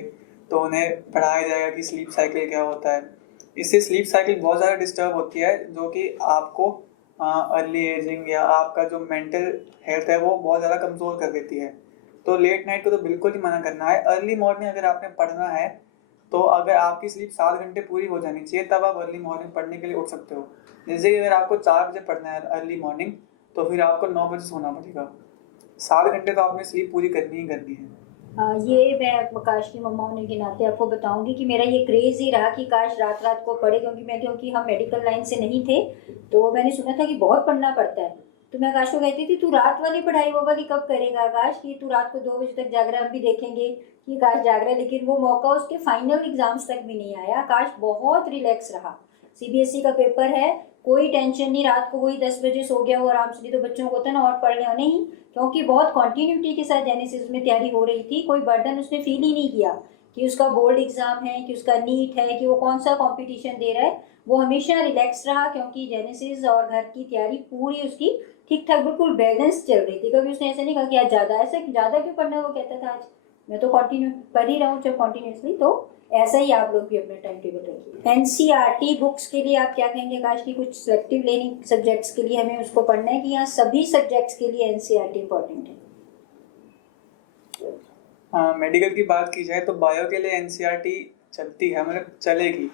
तो उन्हें पढ़ाया जाएगा कि स्लीप साइकिल क्या होता है। इससे स्लीप साइकिल बहुत ज़्यादा डिस्टर्ब होती है, जो कि आपको अर्ली एजिंग या आपका जो मेंटल हेल्थ है वो बहुत ज़्यादा कमज़ोर कर देती है। तो लेट नाइट को तो बिल्कुल ही मना करना है। अर्ली मॉर्निंग अगर आपने पढ़ना है तो अगर आपकी स्लीप 7 घंटे पूरी हो जानी चाहिए, तब आप अर्ली मॉर्निंग पढ़ने के लिए उठ सकते हो। जैसे कि अगर आपको 4 बजे पढ़ना है अर्ली मॉर्निंग, तो फिर आपको 9 बजे सोना पड़ेगा। 7 घंटे तो आपने स्लीप पूरी करनी ही करनी है। ये मैं आकाश की मम्मा होने के नाते आपको बताऊंगी कि मेरा ये क्रेज़ ही रहा कि काश रात रात को पढ़े, क्योंकि हम मेडिकल लाइन से नहीं थे, तो मैंने सुना था कि बहुत पढ़ना पड़ता है। तो मैं आकाश को कहती थी तू रात वाली पढ़ाई वो वाली कब करेगा आकाश, कि तू रात को 2 बजे तक जाग रहा है, हम भी देखेंगे कि आकाश जाग रहा है। लेकिन वो मौका उसके फाइनल एग्जाम्स तक भी नहीं आया। आकाश बहुत रिलैक्स रहा, सीबीएसई का पेपर है, कोई टेंशन नहीं, रात को वही 10 बजे सो गया वो आराम से, तो बच्चों को होता है ना और पढ़ लिया, नहीं, क्योंकि बहुत कॉन्टीन्यूटी के साथ जेनेसिस में तैयारी हो रही थी, कोई बर्डन उसने फील ही नहीं किया कि उसका बोर्ड एग्जाम है, कि उसका नीट है, कि वो कौन सा कंपटीशन दे रहा है। वो हमेशा रिलैक्स रहा, क्योंकि जेनेसिस और घर की तैयारी पूरी उसकी ठीक ठाक बिल्कुल बैलेंस चल रही थी। कभी उसने ऐसा नहीं कहा कि आज ज़्यादा, ऐसा ज़्यादा क्यों पढ़ना है, वो कहता था आज मैं तो कंटिन्यू पढ़ ही रहा हूँ जब कॉन्टीन्यूसली। तो ऐसा ही आप लोग भी अपना टाइम टेबल रखिए। एनसीईआरटी बुक्स के लिए आप क्या कहेंगे काश की, कुछ सिलेक्टिव लर्निंग सब्जेक्ट्स के लिए हमें उसको पढ़ना है, कि यहाँ सभी सब्जेक्ट्स के लिए एनसीईआरटी इंपॉर्टेंट है? हाँ, मेडिकल की बात की जाए तो बायो के लिए एनसीईआरटी चलती है, मतलब चलेगी।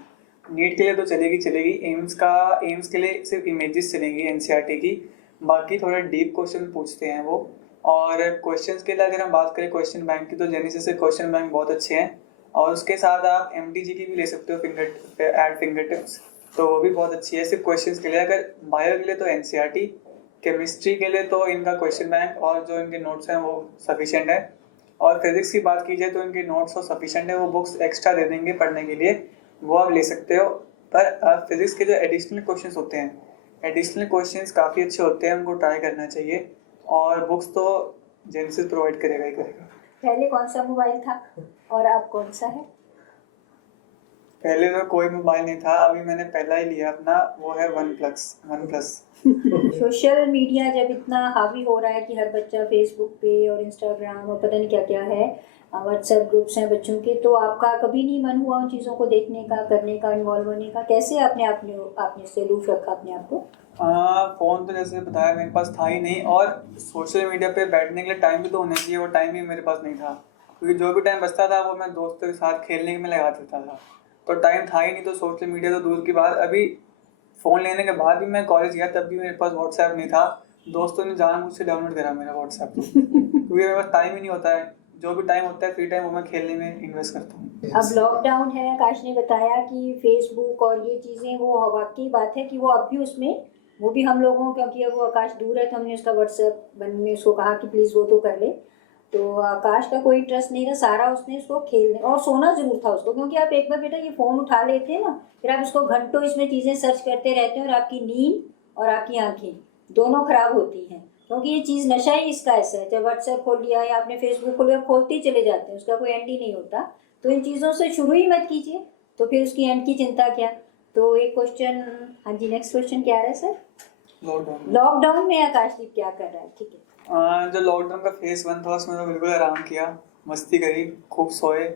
नीट के लिए तो चलेगी। एम्स के लिए सिर्फ इमेजेस चलेंगी एनसीईआरटी की, बाकी थोड़ा डीप क्वेश्चन पूछते हैं वो। और क्वेश्चंस के लिए अगर हम बात करें क्वेश्चन बैंक की, तो जेनेसिस से क्वेश्चन बैंक बहुत अच्छे हैं, और उसके साथ आप एमटीजी की भी ले सकते हो, फिंगर टिप्स, तो वो भी बहुत अच्छी है सिर्फ क्वेश्चंस के लिए। अगर बायो के लिए तो एनसीईआरटी, केमिस्ट्री के लिए तो इनका क्वेश्चन बैंक और जो इनके नोट्स हैं वो सफिशिएंट है। और फिजिक्स की बात की जाए तो इनके नोट्स तो सफिशिएंट है, वो बुक्स एक्स्ट्रा दे देंगे पढ़ने के लिए, वो आप ले सकते हो। पर फिजिक्स के जो एडिशनल क्वेश्चंस होते हैं, एडिशनल क्वेश्चंस काफ़ी अच्छे होते हैं, उनको ट्राई करना चाहिए। और बुक्स तो जेनेसिस प्रोवाइड करेगा ही करेगा। पहले कौन सा मोबाइल था और अब कौन सा है? पहले तो कोई मोबाइल नहीं था, अभी मैंने पहला ही लिया अपना, वो है वन प्लस। सोशल मीडिया जब इतना हावी हो रहा है कि हर बच्चा फेसबुक पे और इंस्टाग्राम और पता नहीं क्या क्या है, व्हाट्सएप ग्रुप्स हैं बच्चों के, तो आपका कभी नहीं मन हुआ उन चीज़ों को देखने का, करने का, इन्वॉल्व होने का? कैसे आपने इससे अलूफ रखा अपने आप को? फ़ोन तो जैसे बताया मेरे पास था ही नहीं, और सोशल मीडिया पे बैठने के लिए टाइम भी तो होना चाहिए, वो टाइम भी मेरे पास नहीं था, क्योंकि जो भी टाइम बचता था वो मैं दोस्तों के साथ खेलने में लगा देता था, तो टाइम था ही नहीं। तो सोशल मीडिया तो दूर की बात, अभी फ़ोन लेने के बाद भी मैं कॉलेज गया तब भी मेरे पास व्हाट्सएप नहीं था, दोस्तों ने जानबूझ से डाउनलोड करा मेरा व्हाट्सएप तो क्योंकि मेरे पास टाइम ही नहीं होता है, जो भी टाइम होता है फ्री टाइम वो मैं खेलने में इन्वेस्ट करता हूँ। अब लॉकडाउन है, आकाश ने बताया कि फेसबुक और ये चीज़ें, वो वाकई बात है कि वो अब भी उसमें, वो भी हम लोगों, क्योंकि अब वो आकाश दूर है तो हमने उसका व्हाट्सएप बनने उसको कहा कि प्लीज़ वो तो कर ले, तो आकाश का कोई इंटरेस्ट नहीं था, सारा उसने उसको खेलने और सोना जरूर था उसको, क्योंकि आप एक बार बेटा ये फ़ोन उठा लेते हैं ना, फिर आप इसको घंटों इसमें चीज़ें सर्च करते रहते हैं, और आपकी नींद और आपकी आंखें दोनों खराब होती हैं, क्योंकि ये चीज़ नशा ही इसका ऐसा है। जब व्हाट्सएप खोल लिया या आपने फेसबुक खोल लिया, खोलते ही चले जाते हैं, उसका कोई एंड ही नहीं होता। तो इन चीज़ों से शुरू ही मत कीजिए, तो फिर उसकी एंड की चिंता क्या। तो एक क्वेश्चन, हाँ जी, नेक्स्ट क्वेश्चन क्या आ रहा है सर? लॉकडाउन में आकाशदीप क्या कर रहा है? ठीक है। जो लॉकडाउन का फेज़ 1 था उसमें तो बिल्कुल आराम किया, मस्ती करी, खूब सोए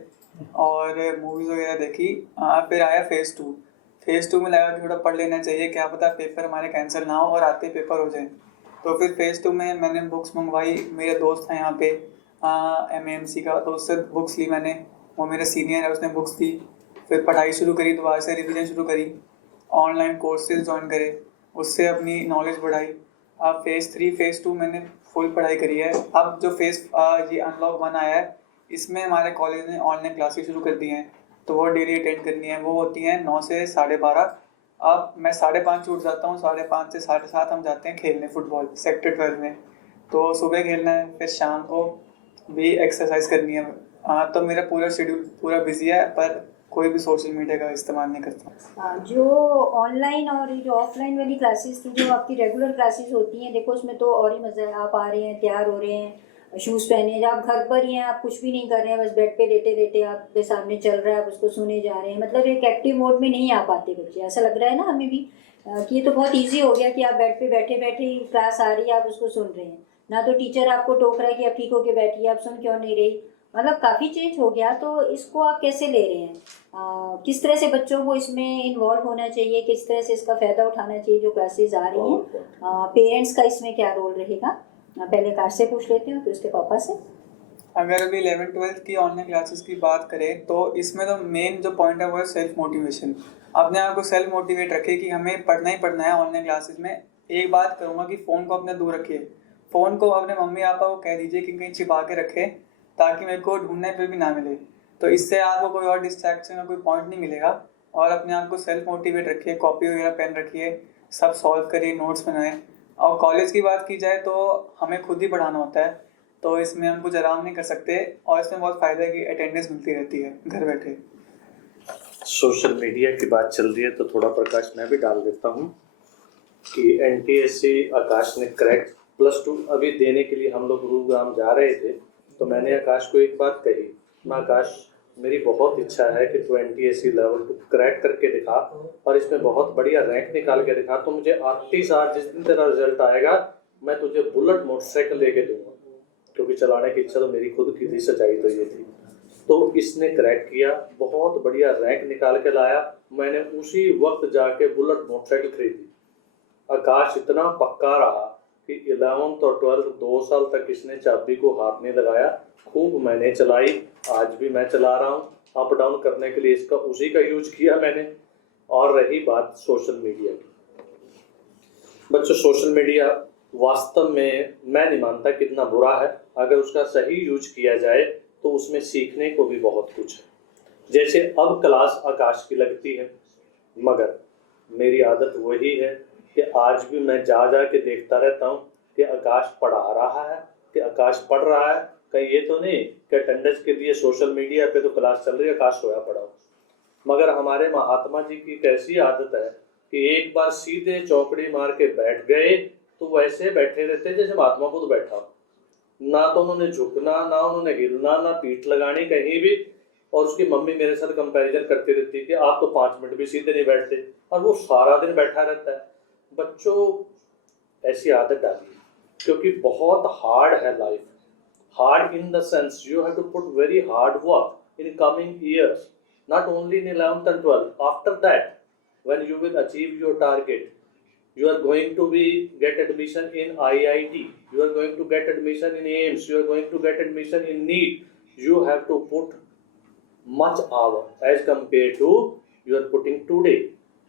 और मूवीज़ वगैरह देखी। फिर आया फेज़ 2 में लगा कि थोड़ा पढ़ लेना चाहिए, क्या पता पेपर हमारे कैंसिल ना हो और आते पेपर हो जाए। तो फिर फेज़ 2 में मैंने बुक्स मंगवाई, मेरे दोस्त हैं यहाँ पे MAMC का, तो उससे बुक्स ली मैंने, वो मेरा सीनियर है उसने बुक्स दी। फिर पढ़ाई शुरू करी, दोबारा से रिविजन शुरू करी, ऑनलाइन कोर्सेज ज्वाइन करे, उससे अपनी नॉलेज बढ़ाई। अब फेज़ 2 मैंने फुल पढ़ाई करी है। अब जो ये अनलॉक 1 आया है, इसमें हमारे कॉलेज ने ऑनलाइन क्लासेस शुरू कर दी हैं, तो वो डेली अटेंड करनी है। वो होती हैं 9 से 12:30। अब मैं 5:30 उठ जाता हूँ, 5:30 से 7:30 हम जाते हैं खेलने फुटबॉल सेक्टर 12 में। तो सुबह खेलना है, फिर शाम को भी एक्सरसाइज करनी है। तो मेरा पूरा शेड्यूल पूरा बिजी है, पर कोई भी सोशल मीडिया का इस्तेमाल नहीं करता। जो ऑनलाइन और जो ऑफलाइन वाली क्लासेस थी, जो आपकी रेगुलर क्लासेस होती हैं, देखो उसमें तो और ही मज़ा है। आप आ रहे हैं, तैयार हो रहे हैं, शूज़ पहने, जब आप घर पर ही हैं, आप कुछ भी नहीं कर रहे हैं, बस बेड पे लेटे लेटे आपके सामने चल रहा है, आप उसको सुने जा रहे हैं, मतलब एक एक्टिव मोड में नहीं आ पाते बच्चे। ऐसा लग रहा है ना हमें भी कि ये तो बहुत ईजी हो गया कि आप बेड पे बैठे बैठे ही क्लास आ रही है, आप उसको सुन रहे हैं, ना तो टीचर आपको टोक रहा है कि आप ठीक होके बैठिए, आप सुन क्यों नहीं रही, मतलब काफ़ी चेंज हो गया। तो इसको आप कैसे ले रहे हैं? किस तरह से बच्चों को इसमें इन्वॉल्व होना चाहिए, किस तरह से इसका फ़ायदा उठाना चाहिए जो क्लासेस आ रही हैं? पेरेंट्स का इसमें क्या रोल रहेगा? पहले कार से पूछ लेते हैं, फिर उसके पापा से। अगर अभी 11th-12th की ऑनलाइन क्लासेस की बात करें तो इसमें तो मेन जो पॉइंट है वो है सेल्फ मोटिवेशन। अपने आप को सेल्फ मोटिवेट रखे कि हमें पढ़ना ही पढ़ना है ऑनलाइन क्लासेस में। एक बात करूँगा कि फ़ोन को अपने दूर रखिए, फ़ोन को अपने मम्मी पापा को कह दीजिए कि कहीं छिपा के रखें, ताकि मेरे को ढूंढने पर भी ना मिले। तो इससे आपको कोई और डिस्ट्रैक्शन या कोई पॉइंट नहीं मिलेगा। और अपने आप को सेल्फ मोटिवेट रखिए, कॉपी वगैरह पेन रखिए, सब सॉल्व करिए, नोट्स बनाएं। और कॉलेज की बात की जाए तो हमें खुद ही पढ़ाना होता है, तो इसमें हम कुछ आराम नहीं कर सकते, और इसमें बहुत फ़ायदा है कि अटेंडेंस मिलती रहती है घर बैठे। सोशल मीडिया की बात चल रही है तो थोड़ा प्रकाश मैं भी डाल देता हूँ कि एनटीएससी आकाश ने क्रैक +2 अभी देने के लिए हम लोग गुरुग्राम जा रहे थे, तो मैंने आकाश को एक बात कही, मैं आकाश मेरी बहुत इच्छा है कि तू एनटीएससी लेवल 2 क्रैक करके दिखा और इसमें बहुत बढ़िया रैंक निकाल के दिखा, तो मुझे आखिरी साल जिस दिन तेरा रिजल्ट आएगा मैं तुझे बुलेट मोटरसाइकिल लेके दूंगा, क्योंकि चलाने की इच्छा तो मेरी खुद की थी, सच्चाई तो ये थी। तो इसने क्रैक किया, बहुत बढ़िया रैंक निकाल के लाया, मैंने उसी वक्त जाके बुलेट मोटरसाइकिल खरीदी। आकाश इतना पक्का रहा कि 11th और 12th 2 साल तक इसने चाबी को हाथ नहीं लगाया, खूब मैंने चलाई, आज भी मैं चला रहा हूँ, अप डाउन करने के लिए इसका उसी का यूज किया मैंने। और रही बात सोशल मीडिया की, बच्चों सोशल मीडिया वास्तव में मैं नहीं मानता कितना बुरा है, अगर उसका सही यूज किया जाए तो उसमें सीखने को भी बहुत कुछ है। जैसे अब क्लास आकाश की लगती है, मगर मेरी आदत वही है कि आज भी मैं जा के देखता रहता हूँ कि आकाश पढ़ा रहा है, कि आकाश पढ़ रहा है, कहीं ये तो नहीं कि अटेंडेंस के लिए सोशल मीडिया पे तो क्लास चल रही है, आकाश सोया पड़ा हो। मगर हमारे महात्मा जी की कैसी आदत है कि एक बार सीधे चौकड़ी मार के बैठ गए तो वैसे बैठे रहते जैसे महात्मा बुद्ध बैठा हो, ना तो उन्होंने झुकना, ना उन्होंने हिलना, ना पीठ लगानी कहीं भी। और उसकी मम्मी मेरे साथ कंपैरिजन करती रहती है कि आप तो 5 मिनट भी सीधे नहीं बैठते, और वो सारा दिन बैठा रहता है। बच्चों ऐसी आदत डालिए, क्योंकि बहुत हार्ड है life, hard in the sense you have to put very hard work in coming years, not only in 11th and 12th, after that when you will achieve your target, you are going to get admission in IIT, you are going to get admission in AIIMS, you are going to get admission in NEET, you have to put much hour as compared to you are putting today।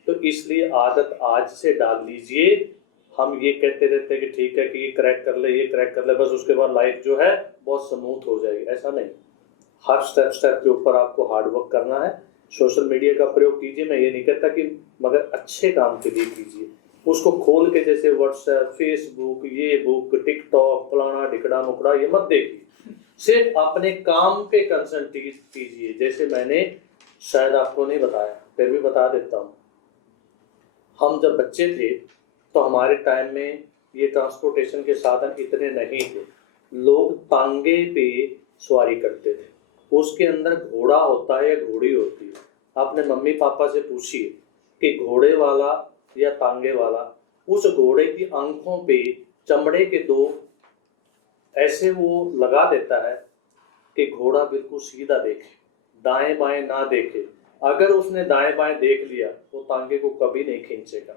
तो इसलिए आदत आज से डाल लीजिए। हम ये कहते रहते हैं कि ठीक है कि ये क्रैक कर ले, ये क्रैक कर ले, बस उसके बाद लाइफ जो है बहुत स्मूथ हो जाएगी, ऐसा नहीं। हर स्टेप के ऊपर आपको हार्ड वर्क करना है। सोशल मीडिया का प्रयोग कीजिए, मैं ये नहीं कहता कि, मगर अच्छे काम के लिए कीजिए। उसको खोल के जैसे व्हाट्सएप, फेसबुक, ये बुक, टिकटॉक, फलाना ढिकड़ा मुकड़ा ये मत देखिए, सिर्फ अपने काम पे कंसंट्रेट कीजिए। जैसे मैंने शायद आपको नहीं बताया, फिर भी बता देता हूँ। हम जब बच्चे थे तो हमारे टाइम में ये ट्रांसपोर्टेशन के साधन इतने नहीं थे, लोग तांगे पे सवारी करते थे। उसके अंदर घोड़ा होता है या घोड़ी होती है। आपने मम्मी पापा से पूछिए कि घोड़े वाला या तांगे वाला, उस घोड़े की आंखों पे चमड़े के 2 ऐसे वो लगा देता है कि घोड़ा बिल्कुल सीधा देखे, दाएं बाएं ना देखे। अगर उसने दाएं बाएं देख लिया वो तांगे को कभी नहीं खींचेगा।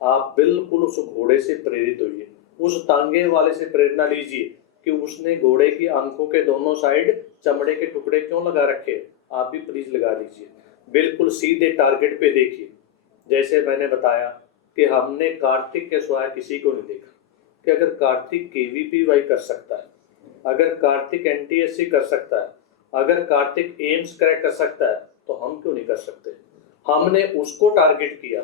आप बिल्कुल उस घोड़े से प्रेरित होइए, उस तांगे वाले से प्रेरणा लीजिए कि उसने घोड़े की आंखों के दोनों साइड चमड़े के टुकड़े क्यों लगा रखे, आप भी प्लीज लगा लीजिए। बिल्कुल सीधे टारगेट पे देखिए। जैसे मैंने बताया कि हमने कार्तिक के सिवाय किसी को नहीं देखा, कि अगर कार्तिक KVPY कर सकता है, अगर कार्तिक NTSC कर सकता है, अगर कार्तिक एम्स क्रैक कर सकता है, तो हम क्यों नहीं कर सकते। हमने उसको टारगेट किया,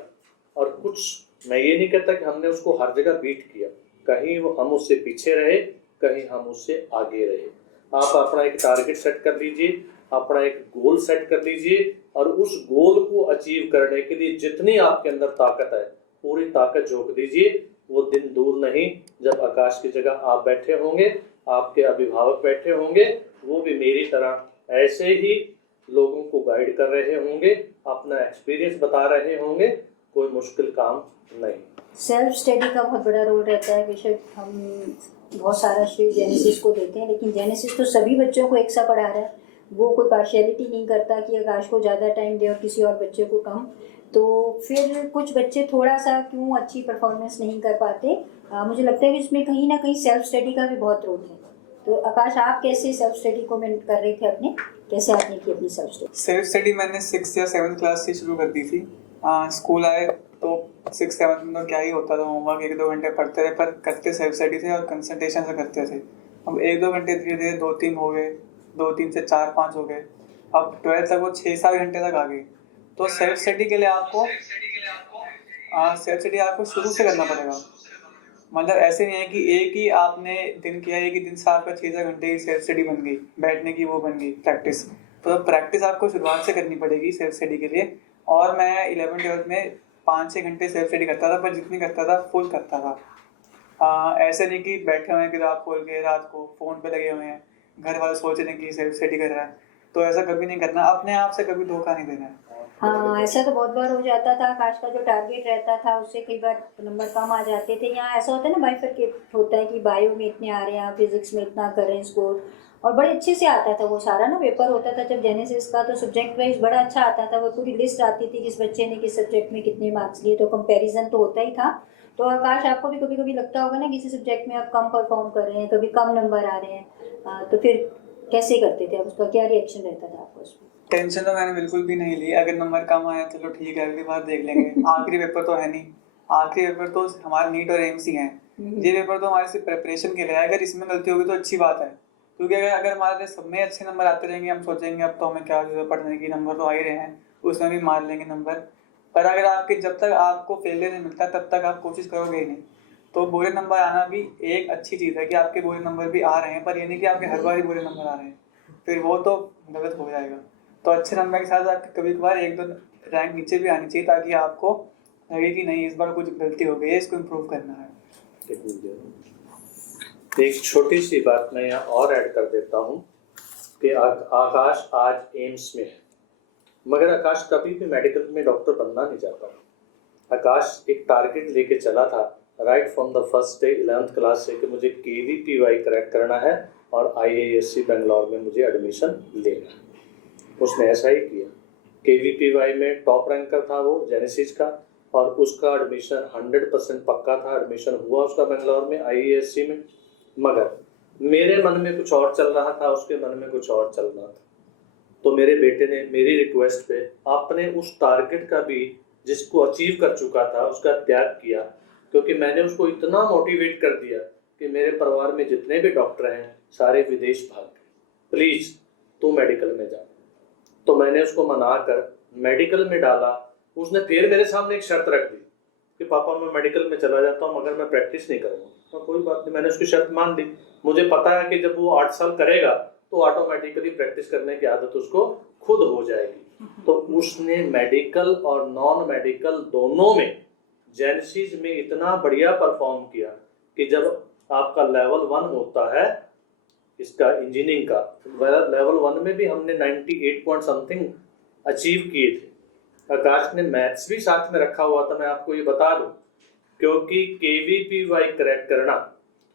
और कुछ मैं ये नहीं कहता कि हमने उसको हर जगह बीट किया, कहीं हम उससे पीछे रहे, कहीं हम उससे आगे रहे। आप अपना एक टारगेट सेट कर लीजिए, अपना एक गोल सेट कर लीजिए, और उस गोल को अचीव करने के लिए जितनी आपके अंदर ताकत है पूरी ताकत झोंक दीजिए। वो दिन दूर नहीं जब आकाश की जगह आप बैठे होंगे, आपके अभिभावक बैठे होंगे, वो भी मेरी तरह ऐसे ही लोगों को गाइड कर रहे होंगे, अपना एक्सपीरियंस बता रहे होंगे। कोई मुश्किल काम नहीं। सेल्फ स्टडी का बहुत बड़ा रोल रहता है। बेशक हम बहुत सारा श्रेय जेनेसिस को देते हैं, लेकिन जेनेसिस तो सभी बच्चों को एक सा पढ़ा रहा है। वो कोई पार्शियलिटी नहीं करता कि आकाश को ज़्यादा टाइम दे और किसी और बच्चे को कम। तो फिर कुछ बच्चे थोड़ा सा क्यों अच्छी परफॉर्मेंस नहीं कर पाते, मुझे लगता है कि इसमें कहीं ना कहीं सेल्फ स्टडी का भी बहुत रोल है। तो आकाश, आप कैसे सेल्फ स्टडी को मेंटेन कर रहे थे अपने, कैसे आपने की अपनी सेल्फ स्टडी? सेल्फ स्टडी मैंने 6th या 7th क्लास से शुरू कर दी थी। स्कूल आए तो 6th 7th में तो क्या ही होता था, होमवर्क 1-2 घंटे पढ़ते रहे, पर करते सेल्फ स्टडी थे और कंसंट्रेशन से करते थे। अब 1-2 घंटे धीरे धीरे 2-3 हो गए, 2-3 से 4-5 हो गए, अब 12th तक वो 6-7 घंटे तक आ गई। तो सेल्फ स्टडी के लिए आपको शुरू से करना पड़ेगा। मतलब ऐसे नहीं है कि एक ही आपने दिन किया, एक ही दिन से आपका 6-7 घंटे की सेल्फ स्टडी बन गई, बैठने की वो बन गई प्रैक्टिस। तो प्रैक्टिस आपको शुरुआत से करनी पड़ेगी सेल्फ स्टडी के लिए। और मैं 11th-12th में 5-6 घंटे सेल्फ स्टडी करता था, पर जितनी करता था फुल करता था। ऐसे नहीं कि बैठे हुए हैं किताब खोल के रात को फ़ोन पे लगे हुए हैं, घर वाले सोच रहे हैं कि सेल्फ स्टडी कर रहा है, तो ऐसा कभी नहीं करना, अपने आप से कभी धोखा नहीं देना है। हाँ, ऐसा तो बहुत बार हो जाता था। आकाश का जो टारगेट रहता था उससे कई बार नंबर कम आ जाते थे। यहाँ ऐसा होता है ना, बाइफरकेट होता है कि बायो में इतने आ रहे हैं, फिजिक्स में इतना कर रहे हैं स्कोर, और बड़े अच्छे से आता था वो सारा ना। पेपर होता था जब जेनेसिस का, तो सब्जेक्ट वाइज बड़ा अच्छा आता था, वो पूरी लिस्ट आती थी किस बच्चे ने किस सब्जेक्ट में कितने मार्क्स लिए, तो कंपैरिजन तो होता ही था। तो आकाश, आपको भी कभी कभी लगता होगा ना किसी सब्जेक्ट में आप कम परफॉर्म कर रहे हैं, कभी कम नंबर आ रहे हैं, तो फिर कैसे करते थे आप? उसका क्या रिएक्शन रहता था आपको उसमें? टेंशन तो मैंने बिल्कुल भी नहीं ली। अगर नंबर कम आया चलो ठीक है, अगली बार देख लेंगे। आखिरी पेपर तो है नहीं, आखिरी पेपर तो हमारे नीट और एम्स ही हैं। ये पेपर तो हमारे सिर्फ प्रिपरेशन के लिए है। अगर इसमें गलती होगी तो अच्छी बात है, क्योंकि अगर हमारे सब में अच्छे नंबर आते रहेंगे, हम सोचेंगे अब तो हमें क्या जरूरत पढ़ने की, नंबर तो आ ही रहे हैं, उसमें भी मार लेंगे नंबर। पर अगर आपके जब तक आपको फेलियर नहीं मिलता तब तक आप कोशिश करोगे ही नहीं। तो बुरे नंबर आना भी एक अच्छी चीज़ है कि आपके बुरे नंबर भी आ रहे हैं, पर ये नहीं कि आपके हर बार ही बुरे नंबर आ रहे हैं, फिर वो तो गलत हो जाएगा। तो अच्छे नंबर के साथ आपके कभी कभार 1-2 रैंक नीचे भी आनी चाहिए, ताकि आपको लगे कि नहीं इस बार कुछ गलती हो गई है, इसको इम्प्रूव करना है। एक छोटी सी बात मैं यहाँ और ऐड कर देता हूँ कि आकाश आज एम्स में है, मगर आकाश कभी भी मेडिकल में डॉक्टर बनना नहीं चाहता। आकाश एक टारगेट लेके चला था right from the first day 11th class से कि मुझे KVPY क्रैक करना है और IISc बेंगलोर में मुझे एडमिशन लेना है। उसने ऐसा ही किया। KVPY में टॉप रैंकर था वो जेनेसिस का, और उसका एडमिशन 100% पक्का था। एडमिशन हुआ उसका बेंगलोर में IISc में, मगर मेरे मन में कुछ और चल रहा था, उसके मन में कुछ और चल रहा था। तो मेरे बेटे ने मेरी रिक्वेस्ट पे आपने उस टारगेट का भी, जिसको अचीव कर चुका था, उसका त्याग किया, क्योंकि मैंने उसको इतना मोटिवेट कर दिया कि मेरे परिवार में जितने भी डॉक्टर हैं सारे विदेश भाग गए, प्लीज़ तू मेडिकल में जा। तो मैंने उसको मना कर मेडिकल में डाला। उसने फिर मेरे सामने एक शर्त रख दी कि पापा मैं मेडिकल में चला जाता हूँ मगर मैं प्रैक्टिस नहीं करूँगा। तो कोई बात नहीं, मैंने उसकी शर्त मान ली। मुझे पता है कि जब वो 8 साल करेगा तो ऑटोमेटिकली प्रैक्टिस करने की आदत उसको खुद हो जाएगी। तो उसने मेडिकल और नॉन मेडिकल दोनों में जेनेसिस में इतना बढ़िया परफॉर्म किया कि जब आपका लेवल 1 होता है इसका इंजीनियरिंग का, लेवल 1 में भी हमने 98 पॉइंट समथिंग अचीव किए थे। आकाश ने मैथ्स भी साथ में रखा हुआ था, मैं आपको ये बता दूं, क्योंकि KVPY क्रैक करना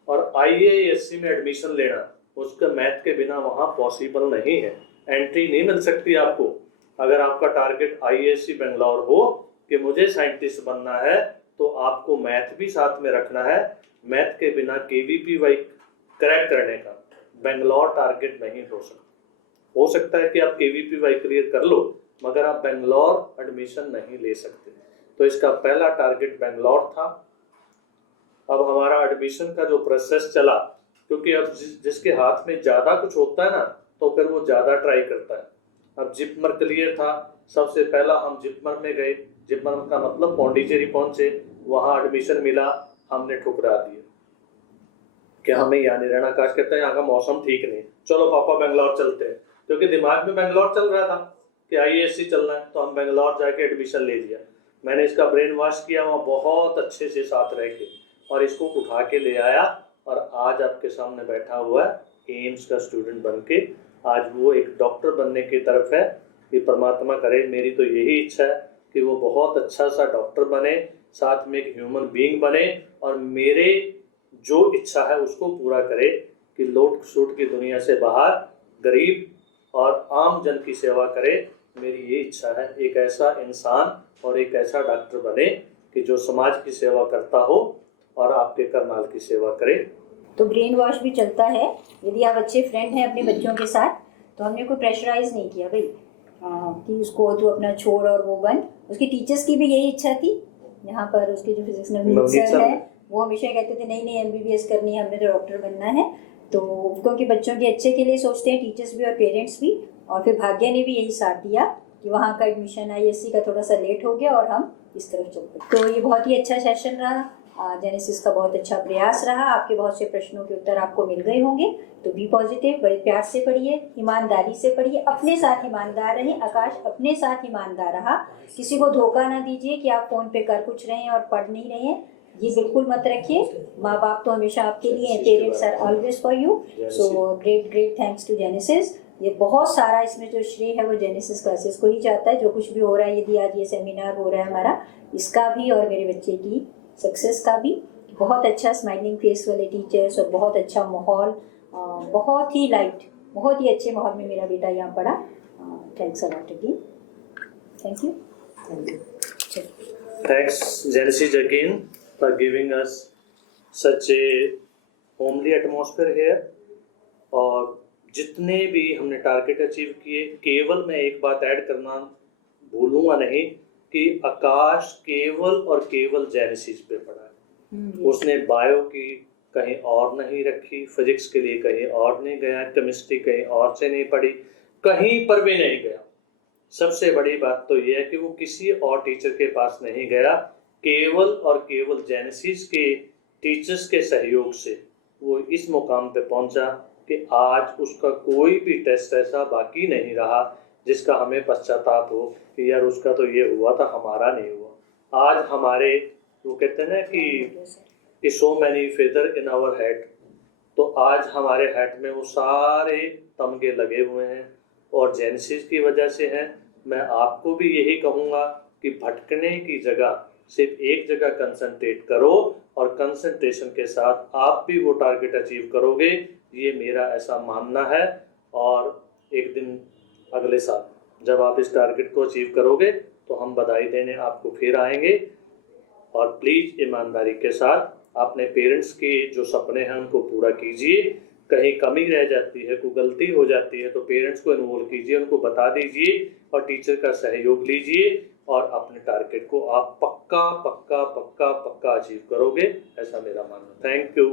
और IISc में एडमिशन लेना उसका मैथ के बिना वहाँ पॉसिबल नहीं है, एंट्री नहीं मिल सकती आपको। अगर आपका टारगेट IISc बेंगलोर हो कि मुझे साइंटिस्ट बनना है, तो आपको मैथ भी साथ में रखना है। मैथ के बिना KVPY क्रैक करने का बेंगलोर टारगेट नहीं हो सकता। हो सकता है कि आप KVPY क्लियर कर लो, मगर आप बेंगलोर एडमिशन नहीं ले सकते। तो इसका पहला टारगेट बेंगलोर था। अब हमारा एडमिशन का जो प्रोसेस चला, क्योंकि अब जिसके हाथ में ज़्यादा कुछ होता है ना, तो फिर वो ज़्यादा ट्राई करता है। अब जिपमर क्लियर था, सबसे पहला हम जिपमर में गए। जिपमर का मतलब पौंडीचेरी पहुंचे, वहाँ एडमिशन मिला, हमने ठुकरा दिया कि हमें यहाँ नहीं रहना। आकाश कहता है यहाँ का मौसम ठीक नहीं, चलो पापा बेंगलोर चलते हैं, क्योंकि दिमाग में बेंगलोर चल रहा था कि IISc चलना है, तो हम बेंगलोर जाके एडमिशन ले लिया। मैंने इसका ब्रेन वॉश किया वहाँ बहुत अच्छे से साथ रह के, और इसको उठा के ले आया, और आज आपके सामने बैठा हुआ है एम्स का स्टूडेंट बन के। आज वो एक डॉक्टर बनने की तरफ है। ये परमात्मा करे, मेरी तो यही इच्छा है कि वो बहुत अच्छा सा डॉक्टर बने, साथ में एक ह्यूमन बीइंग बने, और मेरे जो इच्छा है उसको पूरा करे कि लूट सूट की दुनिया से बाहर गरीब और आम जन की सेवा करे। मेरी ये इच्छा है, एक ऐसा इंसान और एक ऐसा डॉक्टर बने कि जो समाज की सेवा करता हो और आपके करनाल की सेवा करे। तो ब्रेन वॉश भी चलता है। यदि आप अच्छे फ्रेंड हैं अपने बच्चों के साथ, तो हमने कोई प्रेशराइज नहीं किया भाई कि उसको तू अपना छोड़ और वो बन। उसकी टीचर्स की भी यही इच्छा थी। यहाँ पर उसके जो फिजिक्स नवनीत सर है, वो हमेशा कहते थे नहीं नहीं MBBS करनी है, हमने तो डॉक्टर बनना है। तो क्योंकि बच्चों के अच्छे के लिए सोचते हैं टीचर्स भी और पेरेंट्स भी। और फिर भाग्य ने भी यही साथ दिया कि वहाँ का एडमिशन IISc का थोड़ा सा लेट हो गया और हम इस तरफ चल गए। तो ये बहुत ही अच्छा सेशन रहा जेनेसिस का बहुत अच्छा प्रयास रहा, आपके बहुत से प्रश्नों के उत्तर आपको मिल गए होंगे। तो बी पॉजिटिव, बड़े प्यार से पढ़िए, ईमानदारी से पढ़िए, अपने साथ ईमानदार रहें। आकाश अपने साथ ईमानदार रहा, किसी को धोखा ना दीजिए कि आप फ़ोन पे कर कुछ रहे हैं और पढ़ नहीं रहे हैं, ये बिल्कुल मत रखिए। माँ बाप तो हमेशा आपके लिए हैं, parents are always for you. So great thanks to Genesis. ये बहुत सारा इसमें जो श्रेय है वो जेनेसिस क्लासेस को ही जाता है। जो कुछ भी हो रहा है, यदि आज ये सेमिनार हो रहा है हमारा, इसका भी और मेरे बच्चे की सक्सेस का भी। बहुत अच्छा स्माइलिंग फेस वाले टीचर्स और बहुत अच्छा माहौल, बहुत ही लाइट, बहुत ही अच्छे माहौल में मेरा बेटा यहाँ पढ़ा। Thanks a lot again, thank you. Thanks Genesis again for giving us such a homely atmosphere here। और जितने भी हमने टारगेट अचीव किए, केवल मैं एक बात ऐड करना भूलूंगा नहीं कि आकाश केवल और केवल जेनेसिस पे पढ़ा है। उसने बायो की कहीं और नहीं रखी, फिजिक्स के लिए कहीं और नहीं गया, केमिस्ट्री कहीं और से नहीं पढ़ी, कहीं पर भी नहीं गया। सबसे बड़ी बात तो यह है कि वो किसी और टीचर के पास नहीं गया, केवल और केवल जेनेसिस के टीचर्स के सहयोग से वो इस मुकाम पे पहुंचा कि आज उसका कोई भी टेस्ट ऐसा बाकी नहीं रहा जिसका हमें पश्चाताप हो कि यार उसका तो ये हुआ था, हमारा नहीं हुआ। आज हमारे, वो कहते हैं ना कि so many feather in our head, तो आज हमारे हेड में वो सारे तमगे लगे हुए हैं और जेनेसिस की वजह से हैं। मैं आपको भी यही कहूँगा कि भटकने की जगह सिर्फ एक जगह कंसंट्रेट करो और कंसंट्रेशन के साथ आप भी वो टारगेट अचीव करोगे, ये मेरा ऐसा मानना है। और एक दिन अगले साल जब आप इस टारगेट को अचीव करोगे तो हम बधाई देने आपको फिर आएंगे। और प्लीज़ ईमानदारी के साथ अपने पेरेंट्स के जो सपने हैं उनको पूरा कीजिए। कहीं कमी रह जाती है, कोई गलती हो जाती है तो पेरेंट्स को इन्वॉल्व कीजिए, उनको बता दीजिए और टीचर का सहयोग लीजिए और अपने टारगेट को आप पक्का पक्का पक्का पक्का अचीव करोगे, ऐसा मेरा मानना। Thank you.